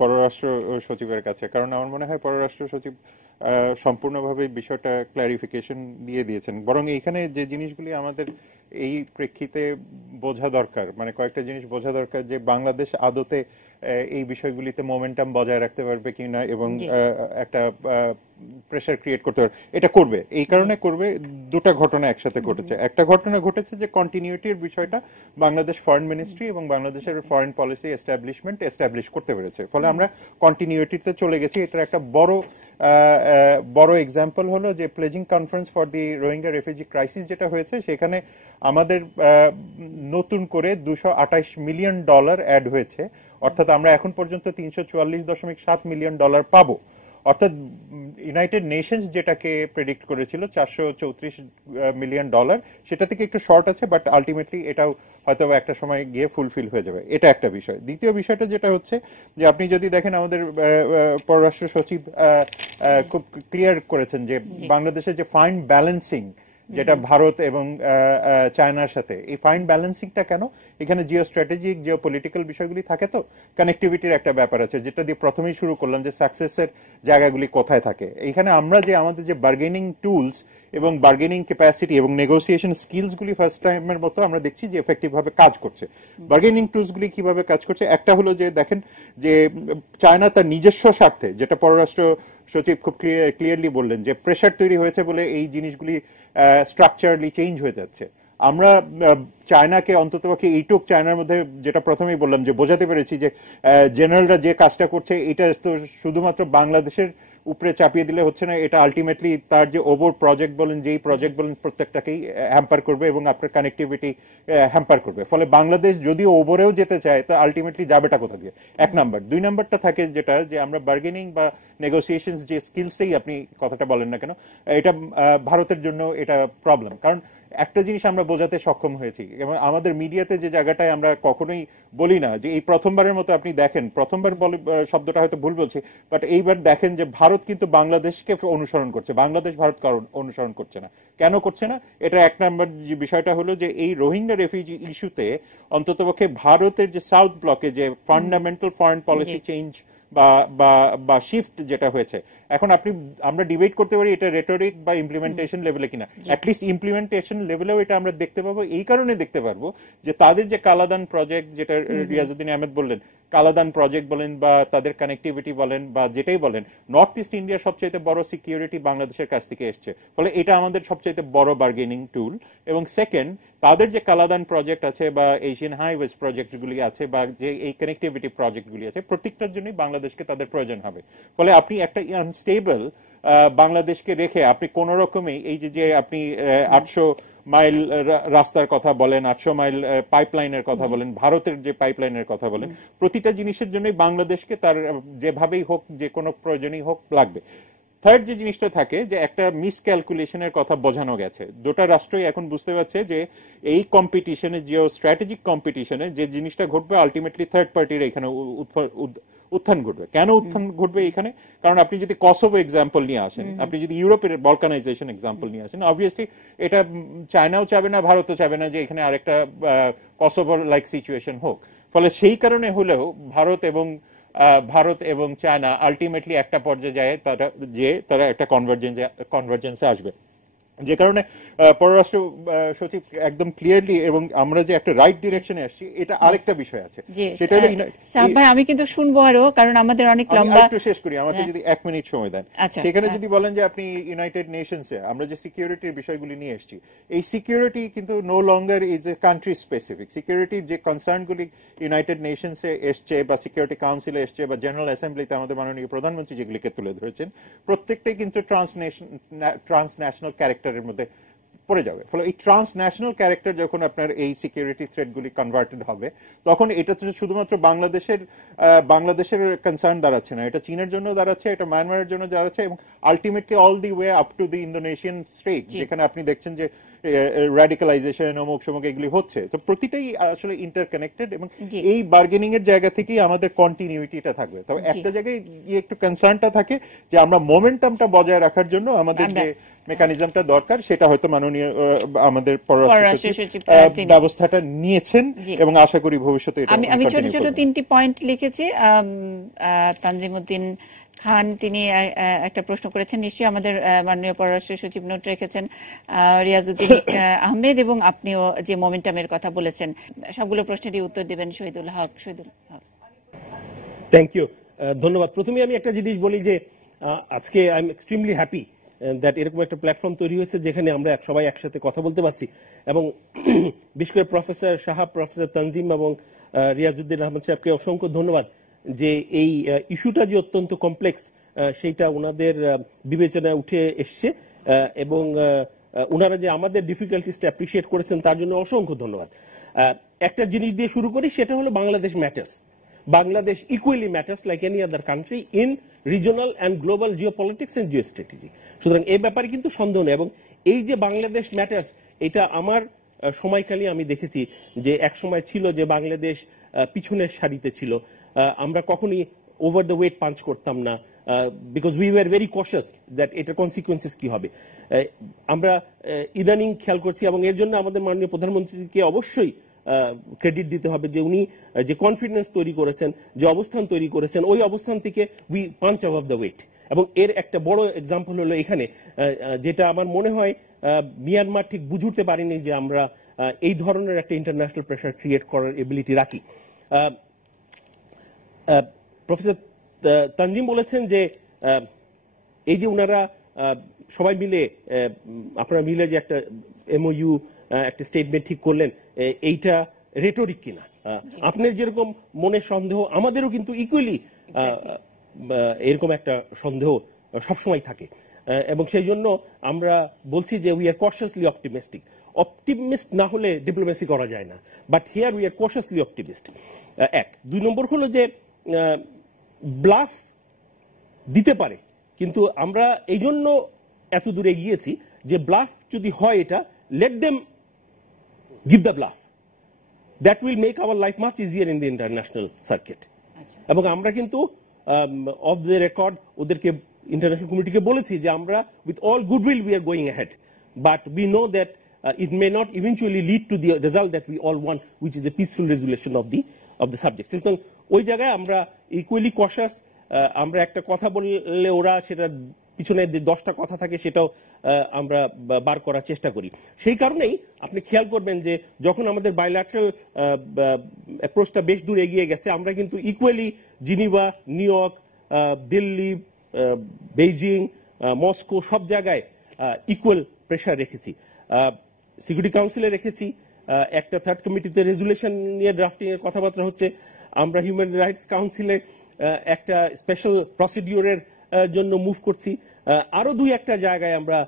পররাষ্ট্র সচিবের কাছে, কারণ আমার মনে হয় পররাষ্ট্র সচিব সম্পূর্ণভাবে বিষয়টা ক্লারিফিকেশন দিয়ে দিয়েছেন। বরং এইখানে যে জিনিসগুলি আমাদের এই প্রেক্ষিতে বোঝা দরকার, মানে কয়েকটা জিনিস বোঝা দরকার, যে বাংলাদেশ আদতে এই বিষয়গুলিতে মোমেন্টাম বজায় রাখতে পারবে কিনা এবং একটা প্রেসার ক্রিয়েট করতে পারবে। এটা করবে, এই কারণে করবে। দুটো ঘটনা একসাথে ঘটেছে। একটা ঘটনা ঘটেছে যে কন্টিনিউটির বিষয়টা বাংলাদেশ ফরেন মিনিস্ট্রি এবং বাংলাদেশের ফরেন পলিসি এস্টাবলিশ করতে পেরেছে, ফলে আমরা কন্টিনিউটিতে চলে গেছি। এটার একটা বড় এক্সাম্পল হলো যে pleasing conference for the Rohingya refugee crisis যেটা হয়েছে, সেখানে আমাদের নতুন করে $228 মিলিয়ন অ্যাড হয়েছে, অর্থাৎ আমরা এখন পর্যন্ত $344.7 মিলিয়ন পাবো। অর্থাৎ ইউনাইটেড নেশনস যেটাকে প্রেডিক্ট করেছিল $434 মিলিয়ন, সেটা থেকে একটু শর্ট আছে, বাট আলটিমেটলি এটাও হয়তো একটা সময় গিয়ে ফুলফিল হয়ে যাবে। এটা একটা বিষয়। দ্বিতীয় বিষয়টা যেটা হচ্ছে যে আপনি যদি দেখেন আমাদের পররাষ্ট্র সচিব খুব ক্লিয়ার করেছেন যে বাংলাদেশের যে ফাইন ব্যালেন্সিং যেটা ভারত এবং চায়নার সাথে, এই ফাইন ব্যালেন্সিংটা কেন? এখানে জিও স্ট্র্যাটেজিক, জিও পলিটিক্যাল বিষয়গুলি থাকে, তো কানেক্টিভিটির একটা ব্যাপার আছে, যেটা দিয়ে প্রথমেই শুরু করলাম যে সাকসেসের জায়গাগুলি কোথায় থাকে। এখানে আমরা যে আমাদের যে বার্গেনিং টুলস এবং বার্গেনিং ক্যাপাসিটি এবং নেগোসিয়েশন স্কিলসগুলি ফার্স্ট টাইমের মতো আমরা দেখছি যে এফেক্টিভ ভাবে কাজ করছে। বার্গেনিং টুলসগুলি কিভাবে কাজ করছে? একটা হলো যে দেখেন যে চায়না তার নিজস্ব স্বার্থে, যেটা পররাষ্ট্র সচিব খুব ক্লিয়ারলি বললেন, যে প্রেশার তৈরি হয়েছে বলে এই জিনিসগুলি স্ট্রাকচারালি চেঞ্জ হয়ে যাচ্ছে। আমরা চায়নাকে অন্ততপক্ষে এইটুক চায়নার মধ্যে, যেটা প্রথমেই বললাম, যে বোঝাতে পেরেছি যে জেনারেলরা যে কাজটা করছে এটা তো শুধুমাত্র বাংলাদেশের উপরে চাপিয়ে দিলে হচ্ছে না, এটা আলটিমেটলি তার যে ওভার প্রজেক্ট বলেন, যেই প্রজেক্ট বলেন, প্রত্যেকটাকেই হ্যাম্পার করবে এবং আপনার কানেক্টিভিটি হ্যাম্পার করবে। ফলে বাংলাদেশ যদি ওভারেও যেতে চায় তা আলটিমেটলি যাবেটা কোথা দিয়ে, 1 নাম্বার। 2 নাম্বারটা থাকে যেটা যে আমরা বার্গেনিং বা নেগোসিয়েশন যে স্কিলসেই আপনি কথাটা বলেন না কেন, এটা ভারতের জন্য এটা প্রবলেম। কারণ একটা জিনিস আমরা বোঝাতে সক্ষম হয়েছি এবং আমাদের মিডিয়াতে যে জায়গাটায় আমরা কখনোই বলি না যে এই প্রথমবারের মতো আপনি দেখেন, প্রথমবার বলে শব্দটা হয়তো ভুল বলছি, বাট এইবার দেখেন যে ভারত কিন্তু বাংলাদেশকে অনুসরণ করছে, বাংলাদেশ ভারতকে অনুসরণ করছে না। কেন করছে না? এটা 1 নাম্বার যে বিষয়টা হলো যে এই রোহিঙ্গা রেফিউজি ইস্যুতে অন্ততপক্ষে ভারতের যে সাউথ ব্লকে যে ফান্ডামেন্টাল ফরেন পলিসি চেঞ্জ বা শিফট যেটা হয়েছে, এখন আমরা ডিবেট করতে পারি এটা রেটরিক বা ইমপ্লিমেন্টেশন লেভেলে কিনা, অ্যাটলিস্ট ইমপ্লিমেন্টেশন লেভেলেও এটা আমরা দেখতে পাবো। এই কারণে দেখতে পারবো যে তাদের যে কালাদান প্রজেক্ট, যেটা রিয়াজউদ্দিন আহমেদ বললেন, কালাদান প্রজেক্ট বলেন বা তাদের কানেক্টিভিটি বলেন বা যেটাই বলেন, নর্থ ইস্ট ইন্ডিয়ার সবচেয়ে বড় সিকিউরিটি বাংলাদেশের কাছ থেকে এসছে। ফলে এটা আমাদের সবচেয়ে বড় বার্গেনিং টুল। এবং সেকেন্ড, তাদের যে কালাদান প্রজেক্ট আছে বা এশিয়ান হাইওয়েজ প্রজেক্টগুলি আছে বা যে এই কানেক্টিভিটি প্রজেক্টগুলি আছে, প্রত্যেকটার জন্যই বাংলাদেশকে তাদের প্রয়োজন হবে। ফলে আপনি একটা আনস্টেবল বাংলাদেশকে রেখে আপনি কোন রকমেই এই যে আপনি 800 মাইল রাস্তার কথা বলেন, 800 মাইল পাইপলাইনের কথা বলেন, ভারতের যে পাইপলাইনের কথা বলেন, প্রতিটা জিনিসের জন্যই বাংলাদেশকে তার যেভাবেই হোক, যে কোনো প্রয়োজনই হোক, লাগবে। থার্ড যে জিনিসটা থাকে যে একটা মিসক্যালকুলেশনের কথা বোঝানো গেছে, দুটা রাষ্ট্রই এখন বুঝতে পারছে যে এই কম্পিটিশনে, জিও স্ট্র্যাটেজিক কম্পিটিশনে যে জিনিসটা ঘটবে আলটিমেটলি থার্ড পার্টির এখানে উত্থান ঘটবে। কেন উত্থান ঘটবে এখানে? কারণ আপনি যদি কসোভো এক্সাম্পল নিয়ে আসেন, আপনি যদি ইউরোপের বলকানাইজেশন এক্সাম্পল নিয়ে আসেন, অবভিয়াসলি এটা চায়নাও চাবে না, ভারতও চাবে না যে এখানে আরেকটা কসোভো লাইক সিচুয়েশন হোক। ফলে সেই কারণে হলেও ভারত এবং চায়না আলটিমেটলি একটা পর্যায়ে যায় তারা একটা কনভার্জেন্সে আসবে। যে কারণে পররাষ্ট্র সচিব একদম ক্লিয়ারলি, এবং আমরা যে একটা রাইট ডিরেকশনে আসছি, এটা আরেকটা বিষয় আছে, সেটা হলো ভাই আমি কিন্তু শুনবো আরো, কারণ আমাদের অনেক লম্বা। একটু শেষ করি, আমাকে যদি 1 মিনিট সময় দেন। সেখানে যদি বলেন যে আপনি ইউনাইটেড নেশনসে আমরা যে সিকিউরিটির বিষয়গুলি নিয়ে এসেছি, এই সিকিউরিটি কিন্তু no longer is a country specific. সিকিউরিটির যে কনসার্নগুলি ইউনাইটেড নেশনসে এসছে বা সিকিউরিটি কাউন্সিলে এসছে বা জেনারেল অ্যাসেম্বলিতে আমাদের মাননীয় প্রধানমন্ত্রী যেগুলিকে তুলে ধরেছেন, প্রত্যেকটাই কিন্তু ট্রান্সন্যাশনাল ক্যারেক্টার মধ্যে পড়ে যাবে। ফলে এই ট্রান্সন্যাশনাল ক্যারেক্টার যখন আপনার এই সিকিউরিটি থ্রেটগুলি কনভার্টেড হবে, তখন এটা তো শুধুমাত্র বাংলাদেশের কনসার্ন দাঁড়াচ্ছে না, এটা চীনের জন্য দাঁড়াচ্ছে, এটা মায়ানমারের জন্য দাঁড়াচ্ছে, এবং ultimately all the way up to the Indonesian state, যেখানে আপনি দেখছেন যে র্যাডিক্যালাইজেশন, অমুক সমুক এগুলি হচ্ছে। তো প্রতিটাই আসলে ইন্টারকানেক্টেড, এবং এই বার্গেনিং এর জায়গা থেকেই আমাদের কন্টিনিউটিটা থাকবে। তবে একটা জায়গায় একটু কনসার্নটা থাকে যে আমরা মোমেন্টামটা বজায় রাখার জন্য আমাদের যে মেকানিজমটা দরকার, সেটা হয়তো মাননীয় আমাদের পররাষ্ট্র সচিব ব্যবস্থাটা নিয়েছেন, এবং আশা করি ভবিষ্যতে এটা আমি ছোট ছোট 3টি পয়েন্ট লিখেছি। তানজিমউদ্দিন খান তিনি একটা প্রশ্ন করেছেন, নিশ্চয়ই আমাদের মাননীয় পররাষ্ট্র সচিব নোট রেখেছেন। রিয়াজউদ্দিন আহমেদ এবং আপনিও যে মোমেন্টামের কথা বলেছেন, সবগুলো প্রশ্নেরই উত্তর দেবেন শহীদুল হক। থ্যাংক ইউ, ধন্যবাদ। প্রথমে আমি একটা জিনিস বলি যে আজকে I am extremely happy that এরকম একটা প্ল্যাটফর্ম তৈরি হয়েছে যেখানে আমরা সবাই একসাথে কথা বলতে পারছি, এবং বিশেষ করে প্রফেসর সাহাব, প্রফেসর তানজিম এবং রিয়াজউদ্দিন আহমেদ সাহেবকে অসংখ্য ধন্যবাদ যে এই ইস্যুটা যে অত্যন্ত কমপ্লেক্স সেইটা ওনাদের বিবেচনায় উঠে এসছে, এবং ওনারা যে আমাদের ডিফিকাল্টিসটা অ্যাপ্রিসিয়েট করেছেন তার জন্য অসংখ্য ধন্যবাদ। একটা জিনিস দিয়ে শুরু করি, সেটা হলো Bangladesh matters. Bangladesh equally matters like any other country in regional and global geopolitics and geostrategy. সুতরাং এই ব্যাপারে কিন্তু সন্দেহ নেই, এবং এই যে বাংলাদেশ ম্যাটার্স, এটা আমার সময়কালে আমি দেখেছি যে এক সময় ছিল যে বাংলাদেশ পিছনের সারিতে ছিল, আমরা কখনোই ওভার দ্য ওয়েট পাঞ্চ করতাম না, because we were very কশাস that এটার কনসিকুয়েন্সেস কি হবে। আমরা ইদানিং খেয়াল করছি, এবং এর জন্য আমাদের মাননীয় প্রধানমন্ত্রীকে অবশ্যই ক্রেডিট দিতে হবে যে উনি যে কনফিডেন্স তৈরি করেছেন, যে অবস্থান তৈরি করেছেন, ওই অবস্থান থেকে we punch above the weight. এবং এর একটা বড় এক্সাম্পল হলো এখানে, যেটা আমার মনে হয় মিয়ানমার ঠিক বুঝে উঠতে পারেনি যে আমরা এই ধরনের একটা ইন্টারন্যাশনাল প্রেশার ক্রিয়েট করার এবিলিটি রাখি। প্রফেসর তানজিম বলেছেন যে এই যে ওনারা সবাই মিলে, আপনারা মিলে যে একটা এমওইউ, একটা স্টেটমেন্ট ঠিক করলেন, এইটা রেটরিক কিনা। আপনার যেরকম মনে সন্দেহ, আমাদেরও কিন্তু ইকুয়ালি এরকম একটা সন্দেহ সবসময় থাকে, এবং সেই জন্য আমরা বলছি যে we are cautiously optimistic. Optimist না হলে ডিপ্লোমেসি করা যায় না, but here we are cautiously optimist. এক। 2 নম্বর হলো যে ব্লাফ দিতে পারে, কিন্তু আমরা এই জন্য এত দূরে গিয়েছি যে ব্লাফ যদি হয়, এটা let them give the bluff, that will make our life much easier in the international circuit. এবং আমরা কিন্তু অফ দ্য রেকর্ড ওদেরকে, ইন্টারন্যাশনাল কমিউনিটিকে বলেছি যে আমরা with all goodwill we are going ahead, but we know that it may not eventually lead to the result that we all want, which is a peaceful resolution of the subject. সুতরাং ওই জায়গায় আমরা equally কশাস। আমরা একটা কথা বললে ওরা সেটা পিছনে যে 10টা কথা থাকে সেটাও আমরা বার করার চেষ্টা করি। সেই কারণেই আপনি খেয়াল করবেন যে যখন আমাদের বাইল্যাটারাল অ্যাপ্রোচটা বেশ দূর এগিয়ে গেছে, আমরা কিন্তু equally Geneva, New York, Delhi, Beijing, Moscow সব জায়গায় ইকুয়াল প্রেশার রেখেছি। সিকিউরিটি কাউন্সিলে রেখেছি, একটা থার্ড কমিটিতে রেজুলেশন নিয়ে ড্রাফটিং এর কথাবার্তা হচ্ছে। আমরা হিউম্যান রাইটস কাউন্সিলে একটা স্পেশাল প্রসিডিওরের জন্য মুভ করছি। আরো 2-1টা জায়গায় আমরা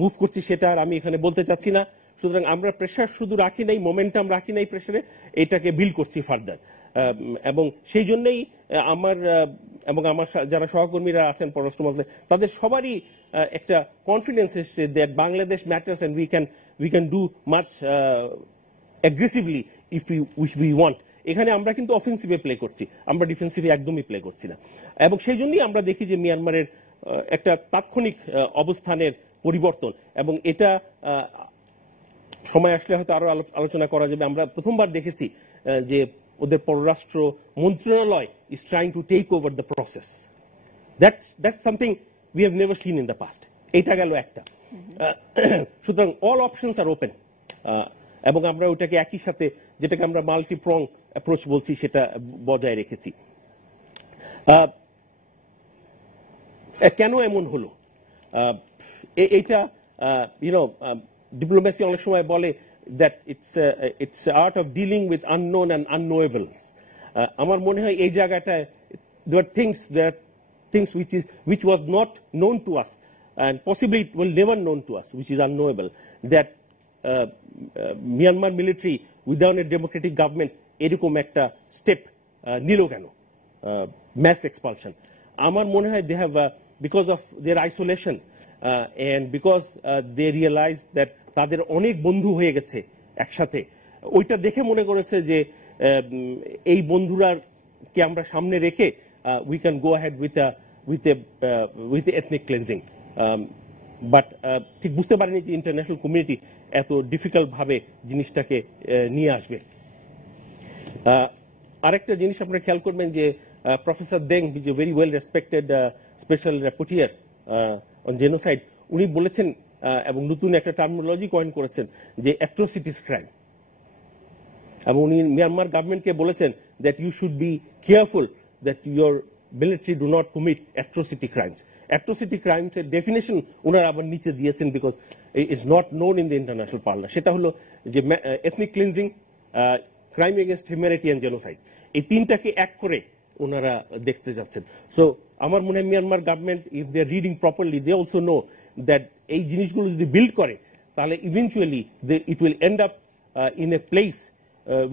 মুভ করছি, সেটা আর আমি এখানে বলতে চাচ্ছি না। সুতরাং আমরা প্রেশার শুধু রাখি নাই, মোমেন্টাম রাখি নাই প্রেশারে, এটাকে বিল্ড করছি ফার্দার। এবং সেই জন্যই আমার এবং আমার যারা সহকর্মীরা আছেন পররাষ্ট্র মন্ত্রণালয়ে, তাদের সবারই একটা কনফিডেন্স এসছে that Bangladesh matters and we can do much aggressively if we want. এখানে আমরা কিন্তু অফেন্সিভে প্লে করছি, আমরা ডিফেন্সিভে একদমই প্লে করছি না। এবং সেই জন্যই আমরা দেখি যে মিয়ানমারের একটা তাৎক্ষণিক অবস্থানের পরিবর্তন, এবং এটা সময় আসলে হয়তো আরো আলোচনা করা যাবে। আমরা প্রথমবার দেখেছি যে ওদের পররাষ্ট্র মন্ত্রণালয় is trying to take over the process. That's something we have never seen in the past. এইটা গেল একটা। সুতরাং অল অপশনস আর ওপেন, এবং আমরা ওটাকে একই সাথে, যেটাকে আমরা মাল্টিপ্রং অ্যাপ্রোচ বলছি, সেটা বজায় রেখেছি। কেন এমন হলো এইটা, ডিপ্লোমেসি অনেক সময় বলে that it's art of dealing with unknown and unknowables. আমার মনে হয় এই জায়গাটায় there are things which was not known to us, and possibly it will never known to us, which is unknowable, that Myanmar military without a democratic government এরকম একটা step নিল কেন, mass expulsion. আমার মনে হয় they have because of their isolation and because they realized that তাদের অনেক বন্ধু হয়ে গেছে একসাথে, ওইটা দেখে মনে করেছে যে এই বন্ধুরাকে আমরা সামনে রেখে we can go ahead with ethnic cleansing. But ঠিক বুঝতে পারিনি যে ইন্টারন্যাশনাল কমিউনিটি এত ডিফিকাল্ট ভাবে জিনিসটাকে নিয়ে আসবে। আরেকটা জিনিস আপনারা খেয়াল করবেন যে professor Deng, is a very well respected special রেপোর্টিয়ার on genocide, উনি বলেছেন এবং নতুন একটা টার্মিনোলজি কয়েন করেছেন যে অ্যাট্রোসিটিস ক্রাইম, এবং উনি মিয়ানমার গভর্নমেন্টকে বলেছেন that you should be careful that your military do not commit atrocity crimes. Atrocity crimes এর ডেফিনেশন ওনারা আবার নিচে দিয়েছেন, because is not known in the international parliament. সেটা হলো যে ethnic cleansing, crime against humanity and genocide, এই তিনটাকে এক করে ওনারা দেখতে যাচ্ছেন। সো আমার মনে হয় Myanmar government, if they are reading properly, they also know that এই জিনিসগুলো যদি বিল্ড করে তাহলে eventually it will end up in a place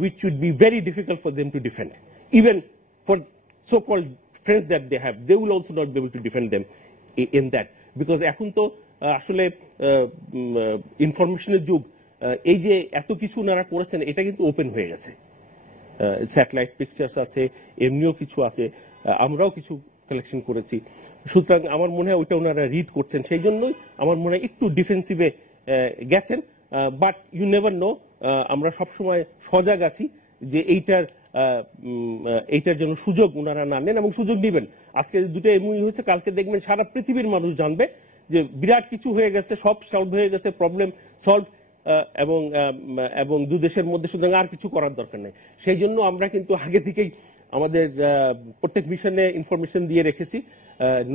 which would be very difficult for them to defend. Even for so-called friends that they have, they will also not be able to defend them in that. Because এখন তো আসলে ইনফরমেশনের যুগ, এই যে এত কিছু ওনারা করেছেন এটা কিন্তু ওপেন হয়ে গেছে। স্যাটেলাইট পিকচার্স আছে, এমনিও কিছু আছে, আমরাও কিছু কালেকশন করেছি। সুতরাং আমার মনে হয় ওইটা ওনারা রিড করছেন, সেই জন্যই আমার মনে হয় একটু ডিফেন্সিভে গেছেন। বাট ইউ নেভার নো, আমরা সবসময় সজাগ আছি যে এইটার জন্য সুযোগ ওনারা না নেন, এবং সুযোগ নেবেন। আজকে দুটো এমনি হয়েছে, কালকে দেখবেন সারা পৃথিবীর মানুষ জানবে যে বিরাট কিছু হয়ে গেছে, সব সলভ হয়ে গেছে, প্রবলেম সলভ, এবং দু দেশের মধ্যে সুতরাং আর কিছু করার দরকার নেই। সেই জন্য আমরা কিন্তু আগে থেকেই আমাদের প্রত্যেক মিশনে ইনফরমেশন দিয়ে রেখেছি,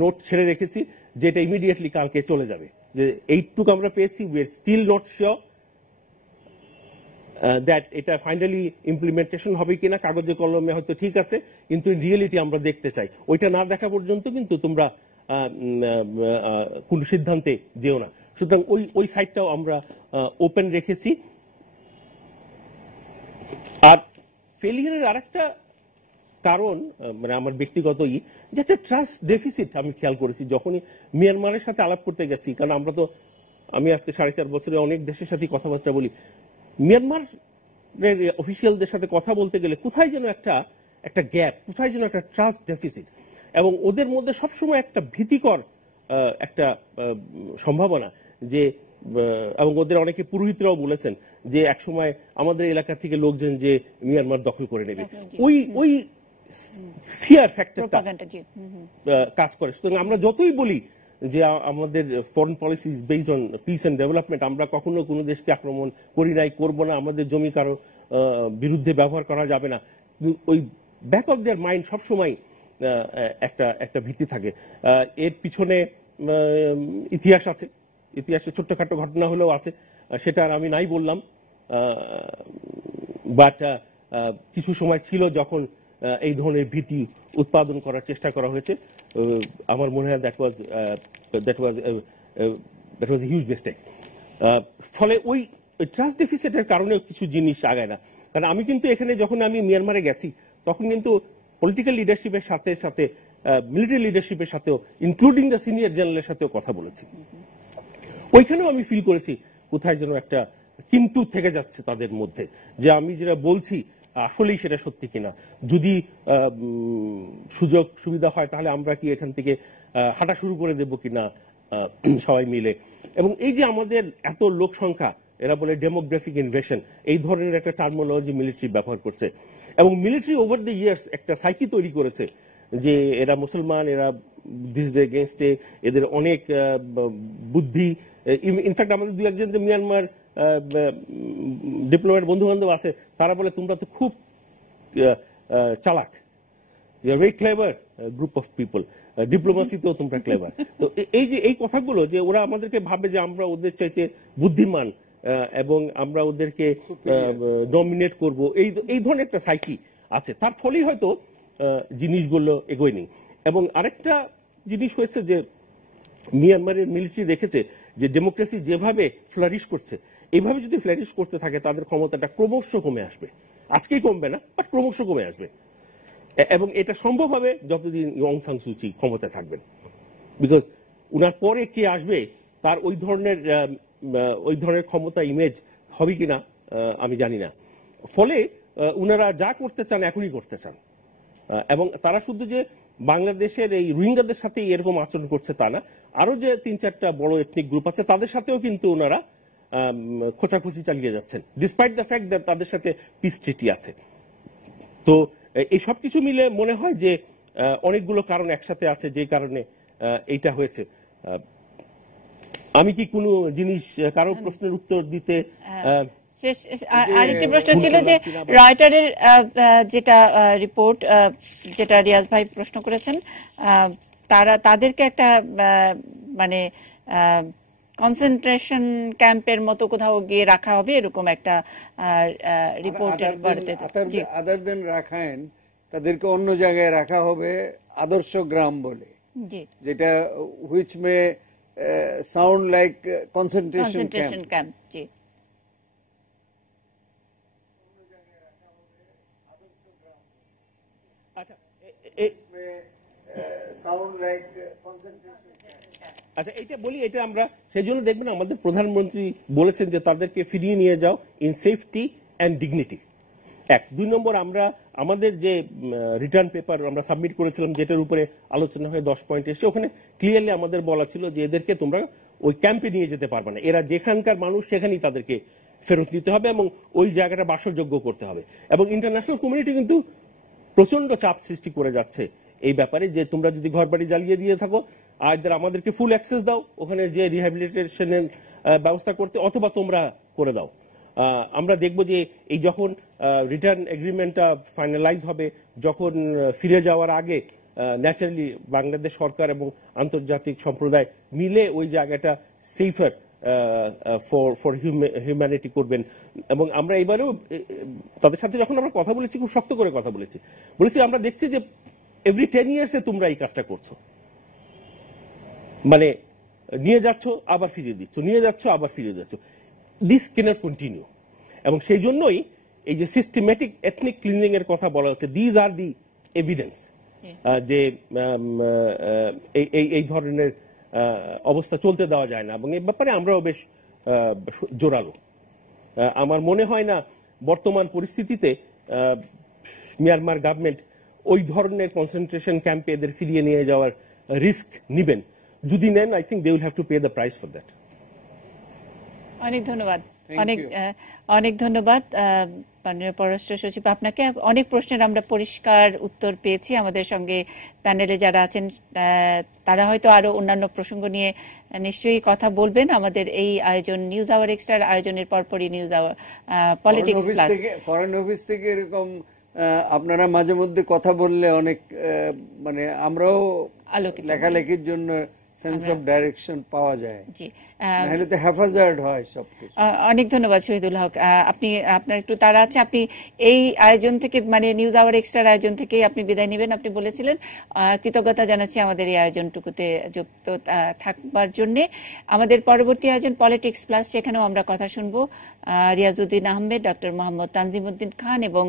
নোট ছেড়ে রেখেছি, যেটা ইমিডিয়েটলি কালকে চলে যাবে। যে এইটুকু আমরা পেয়েছি, we are still not sure that এটা ফাইনালি ইমপ্লিমেন্টেশন হবে কিনা। কাগজে কলমে হয়তো ঠিক আছে, কিন্তু রিয়েলিটি আমরা দেখতে চাই। ওইটা না দেখা পর্যন্ত কিন্তু তোমরা কোন সিদ্ধান্তে যেও না। সুতরাং ওই সাইডটাও আমরা ওপেন রেখেছি। আর ফেলিয়ারের আরেকটা কারণ মানে আমার ব্যক্তিগত যে একটা ট্রাস্ট ডেফিসিট আমি খেয়াল করেছি যখনই মিয়ানমারের সাথে আলাপ করতে গেছি, কারণ আমি আজকে 4.5 বছরে অনেক দেশের সাথে কথাবার্তা বলি। মিয়ানমারের অফিসিয়ালদের সাথে কথা বলতে গেলে কোথায় যেন একটা গ্যাপ, কোথায় যেন একটা ট্রাস্ট ডেফিসিট, এবং ওদের মধ্যে সবসময় একটা ভীতিকর একটা সম্ভাবনা যে, এবং ওদের অনেকে পুরোহিতরাও বলেছেন যে একসময় আমাদের এলাকা থেকে লোকজন যে মিয়ানমার দখল করে নেবে, ওই ফিয়ার ফ্যাক্টরটা কাজ করে। সুতরাং আমরা যতই বলি যে আমাদের foreign policy is based on peace and development, আমরা কখনো কোনো দেশকে আক্রমণ করি নাই, করবো না, আমাদের জমি কারো বিরুদ্ধে ব্যবহার করা যাবে না, ওই ব্যাক অফ দেয়ার মাইন্ড সবসময় একটা ভীতি থাকে। এর পিছনে ইতিহাস আছে, ইতিহাসে ছোট্টখাটো ঘটনা হলেও আছে, সেটা আর আমি নাই বললাম। বাট কিছু সময় ছিল যখন এই ধরনের ভীতি উৎপাদন করার চেষ্টা করা হয়েছে। আমার মনে হয় that was a huge mistake. ফলে ওই ট্রাস্ট ডেফিসিটের কারণে কিছু জিনিস আগায় না। কারণ আমি কিন্তু এখানে যখন আমি মিয়ানমারে গেছি তখন কিন্তু পলিটিক্যাল লিডারশিপের সাথে সাথে মিলিটারি লিডারশিপের সাথেও, ইনক্লুডিং দ্য সিনিয়র জেনারেলের সাথেও কথা বলেছি। ওইখানেও আমি ফিল করেছি কোথায় যেন একটা কিন্তু থেকে যাচ্ছে তাদের মধ্যে, যে আমি যেটা বলছি আসলেই সেটা সত্যি কিনা, যদি সুযোগ সুবিধা হয় তাহলে আমরা কি এখান থেকে হাঁটা শুরু করে দেব কিনা সবাই মিলে। এবং এই যে আমাদের এত লোক সংখ্যা, এরা বলে ডেমোগ্রাফিক ইনভেশন, এই ধরনের একটা টার্মিনোলজি মিলিটারি ব্যবহার করছে, এবং মিলিটারি ওভার দ্য ইয়ার্স একটা সাইকি তৈরি করেছে যে এরা মুসলমান, এরা বুদ্ধিস্ট এগেনস্টে, এদের অনেক বুদ্ধি। ইনফ্যাক্ট আমাদের 2-1 যে মিয়ানমার ডিপ্লোম্যাট বন্ধু বান্ধব আছে, তারা বলে তোমরা তো খুব চালাক, you are very clever group of people, ডিপ্লোমেসিতেও তোমরা ক্লেভার। তো এই যে এই কথাগুলো যে ওরা আমাদেরকে ভাবে যে আমরা ওদের চাইতে বুদ্ধিমান এবং আমরা ওদেরকে ডমিনেট করব, এই ধরনের একটা সাইকি আছে, তার ফলেই হয়তো জিনিসগুলো এগোয়নি। এবং আরেকটা জিনিস হয়েছে যে মিয়ানমারের মিলিটারি দেখেছে যে ডেমোক্রেসি যেভাবে ফ্লারিশ করছে, এইভাবে যদি ফ্লারিশ করতে থাকে তাদের ক্ষমতাটা ক্রমশ কমে আসবে। আজকেই কমবে না, বাট ক্রমশ কমে আসবে। এবং এটা সম্ভব হবে যতদিন অং সান সু চি ক্ষমতায় থাকবেন, বিকজ উনার পরে কে আসবে তার ওই ধরনের ক্ষমতা ইমেজ হবে কিনা আমি জানি না। ফলে উনারা যা করতে চান এখনই করতে চান, এবং তারা শুধু যে বাংলাদেশের এই রোহিঙ্গাদের সাথে এরকম আচরণ করছে তা না, আরো যে 3-4টা বড় এথনিক গ্রুপ আছে তাদের সাথেও কিন্তু ওনারা খোঁচাখুচি চালিয়ে যাচ্ছেন, ডিসপাইট দ্য ফ্যাক্ট দ্যাট তাদের সাথে পিস ট্রিটি আছে। তো এই সব কিছু মিলে মনে হয় যে অনেকগুলো কারণ একসাথে আছে যে কারণে এইটা হয়েছে। আমি কি কোনো জিনিস কারো প্রশ্নের উত্তর দিতে? আরেকটি প্রশ্ন ছিল যে রয়টারের যেটা রিপোর্ট, যেটা রিয়াজ ভাই প্রশ্ন করেছেন, তাদেরকে একটা মানে কনসেন্ট্রেশন ক্যাম্পের মতো কোথাও গিয়ে রাখা হবে, এরকম একটা রিপোর্টের আদার দেন রাখাইন, তাদেরকে অন্য জায়গায় রাখা হবে আদর্শ গ্রাম বলে, যেটা which may sound like concentration camp. জি, আচ্ছা এইটা বলি, এটা আমরা সেই জন্য দেখবেন আমাদের প্রধানমন্ত্রী বলেছেন যে তাদেরকে ফিরিয়ে নিয়ে যাও ইন সেফটি অ্যান্ড ডিগনিটি। 2 নম্বর, আমরা আমাদের যে রিটার্ন পেপার আমরা সাবমিট করেছিলাম, যেটার উপরে আলোচনা হয়ে 10 পয়েন্ট এসে, ওখানে ক্লিয়ারলি আমাদের বলা ছিল যে এদেরকে তোমরা ওই ক্যাম্পে নিয়ে যেতে পারবে না, এরা যেখানকার মানুষ সেখানেই তাদেরকে ফেরত নিতে হবে এবং ওই জায়গাটা বাসযোগ্য করতে হবে। এবং ইন্টারন্যাশনাল কমিউনিটি কিন্তু প্রচন্ড চাপ সৃষ্টি করে যাচ্ছে এই ব্যাপারে, যে তোমরা যদি ঘর বাড়ি জ্বালিয়ে দিয়ে থাকো, আইদার আমাদেরকে ফুল অ্যাক্সেস দাও ওখানে যে রিহ্যাবিলিটেশনের ব্যবস্থা করতে, অথবা তোমরা করে দাও। আমরা দেখব যে এই যখন রিটার্ন এগ্রিমেন্টটা ফাইনালাইজ হবে, যখন ফিরে যাওয়ার আগে ন্যাচারালি বাংলাদেশ সরকার এবং আন্তর্জাতিক সম্প্রদায় মিলে ওই জায়গাটা সেফার ফর হিউম্যানিটি করবেন। এবং আমরা এবারেও তাদের সাথে যখন আমরা কথা বলেছি, খুব শক্ত করে কথা বলেছি, আমরা দেখছি যে এভরি 10 ইয়ার্সে তোমরা এই কাজটা করছো, মানে নিয়ে যাচ্ছ আবার ফিরিয়ে দিচ্ছ, নিয়ে যাচ্ছ আবার ফিরিয়ে যাচ্ছ, দিস ক্যানট কন্টিনিউ। এবং সেই জন্যই এই যে সিস্টেমেটিক এথনিক ক্লিনজিং এর কথা বলা হচ্ছে, দিজ আর দি এভিডেন্স যে এই ধরনের অবস্থা চলতে দেওয়া যায় না, এবং এই ব্যাপারে আমরাও বেশ জোরালো। আমার মনে হয় না বর্তমান পরিস্থিতিতে মিয়ানমার গভর্নমেন্ট ওই ধরনের কনসেন্ট্রেশন ক্যাম্পে এদের ফিরিয়ে নিয়ে যাওয়ার রিস্ক নিবেন। যদি নেন, I think they will have to pay the price for that. অনেক ধন্যবাদ, অনেক ধন্যবাদ মাননীয় পররাষ্ট্র সচিব আপনাকে। অনেক প্রশ্নের আমরা পরিষ্কার উত্তর পেয়েছি। আমাদের সঙ্গে প্যানেলে যারা আছেন তারা হয়তো আরো অন্যান্য প্রসঙ্গ নিয়ে নিশ্চয়ই কথা বলবেন। আমাদের এই আয়োজন নিউজ আওয়ার এক্সট্রার আয়োজনের পরপরই news hour politics plus foreign office থেকে এরকম আপনারা মাঝে মধ্যে কথা বললে অনেক মানে আমরাও লেখালেখির জন্য সেন্স অফ ডাইরেকশন পাওয়া যায়। জি, নাহলে তো হ্যাফাজার্ড হয় সবকিছু। অনেক ধন্যবাদ শহীদুল হক। আপনি আপনার একটু তাড়া আছে, আপনি এই আয়োজন থেকে মানে নিউজ আওয়ার এক্সট্রার আয়োজন থেকেই আপনি বিদায় নেবেন আপনি বলেছিলেন। কৃতজ্ঞতা জানাচ্ছি আমাদের এই আয়োজনটুকুতে যুক্ত থাকবার জন্য। আমাদের পরবর্তী আয়োজন পলিটিক্স প্লাস, সেখানেও আমরা কথা শুনবো রিয়াজউদ্দিন আহমেদ, ডক্টর মোহাম্মদ তানজিমউদ্দিন খান এবং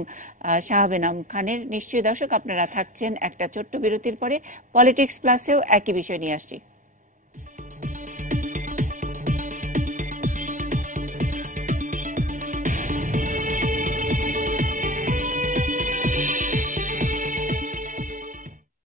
শাহাব এনাম খানের। নিশ্চয়ই দর্শক আপনারা থাকছেন একটা ছোট্ট বিরতির পরে। পলিটিক্স প্লাসেও একই বিষয় নিয়ে আসছি।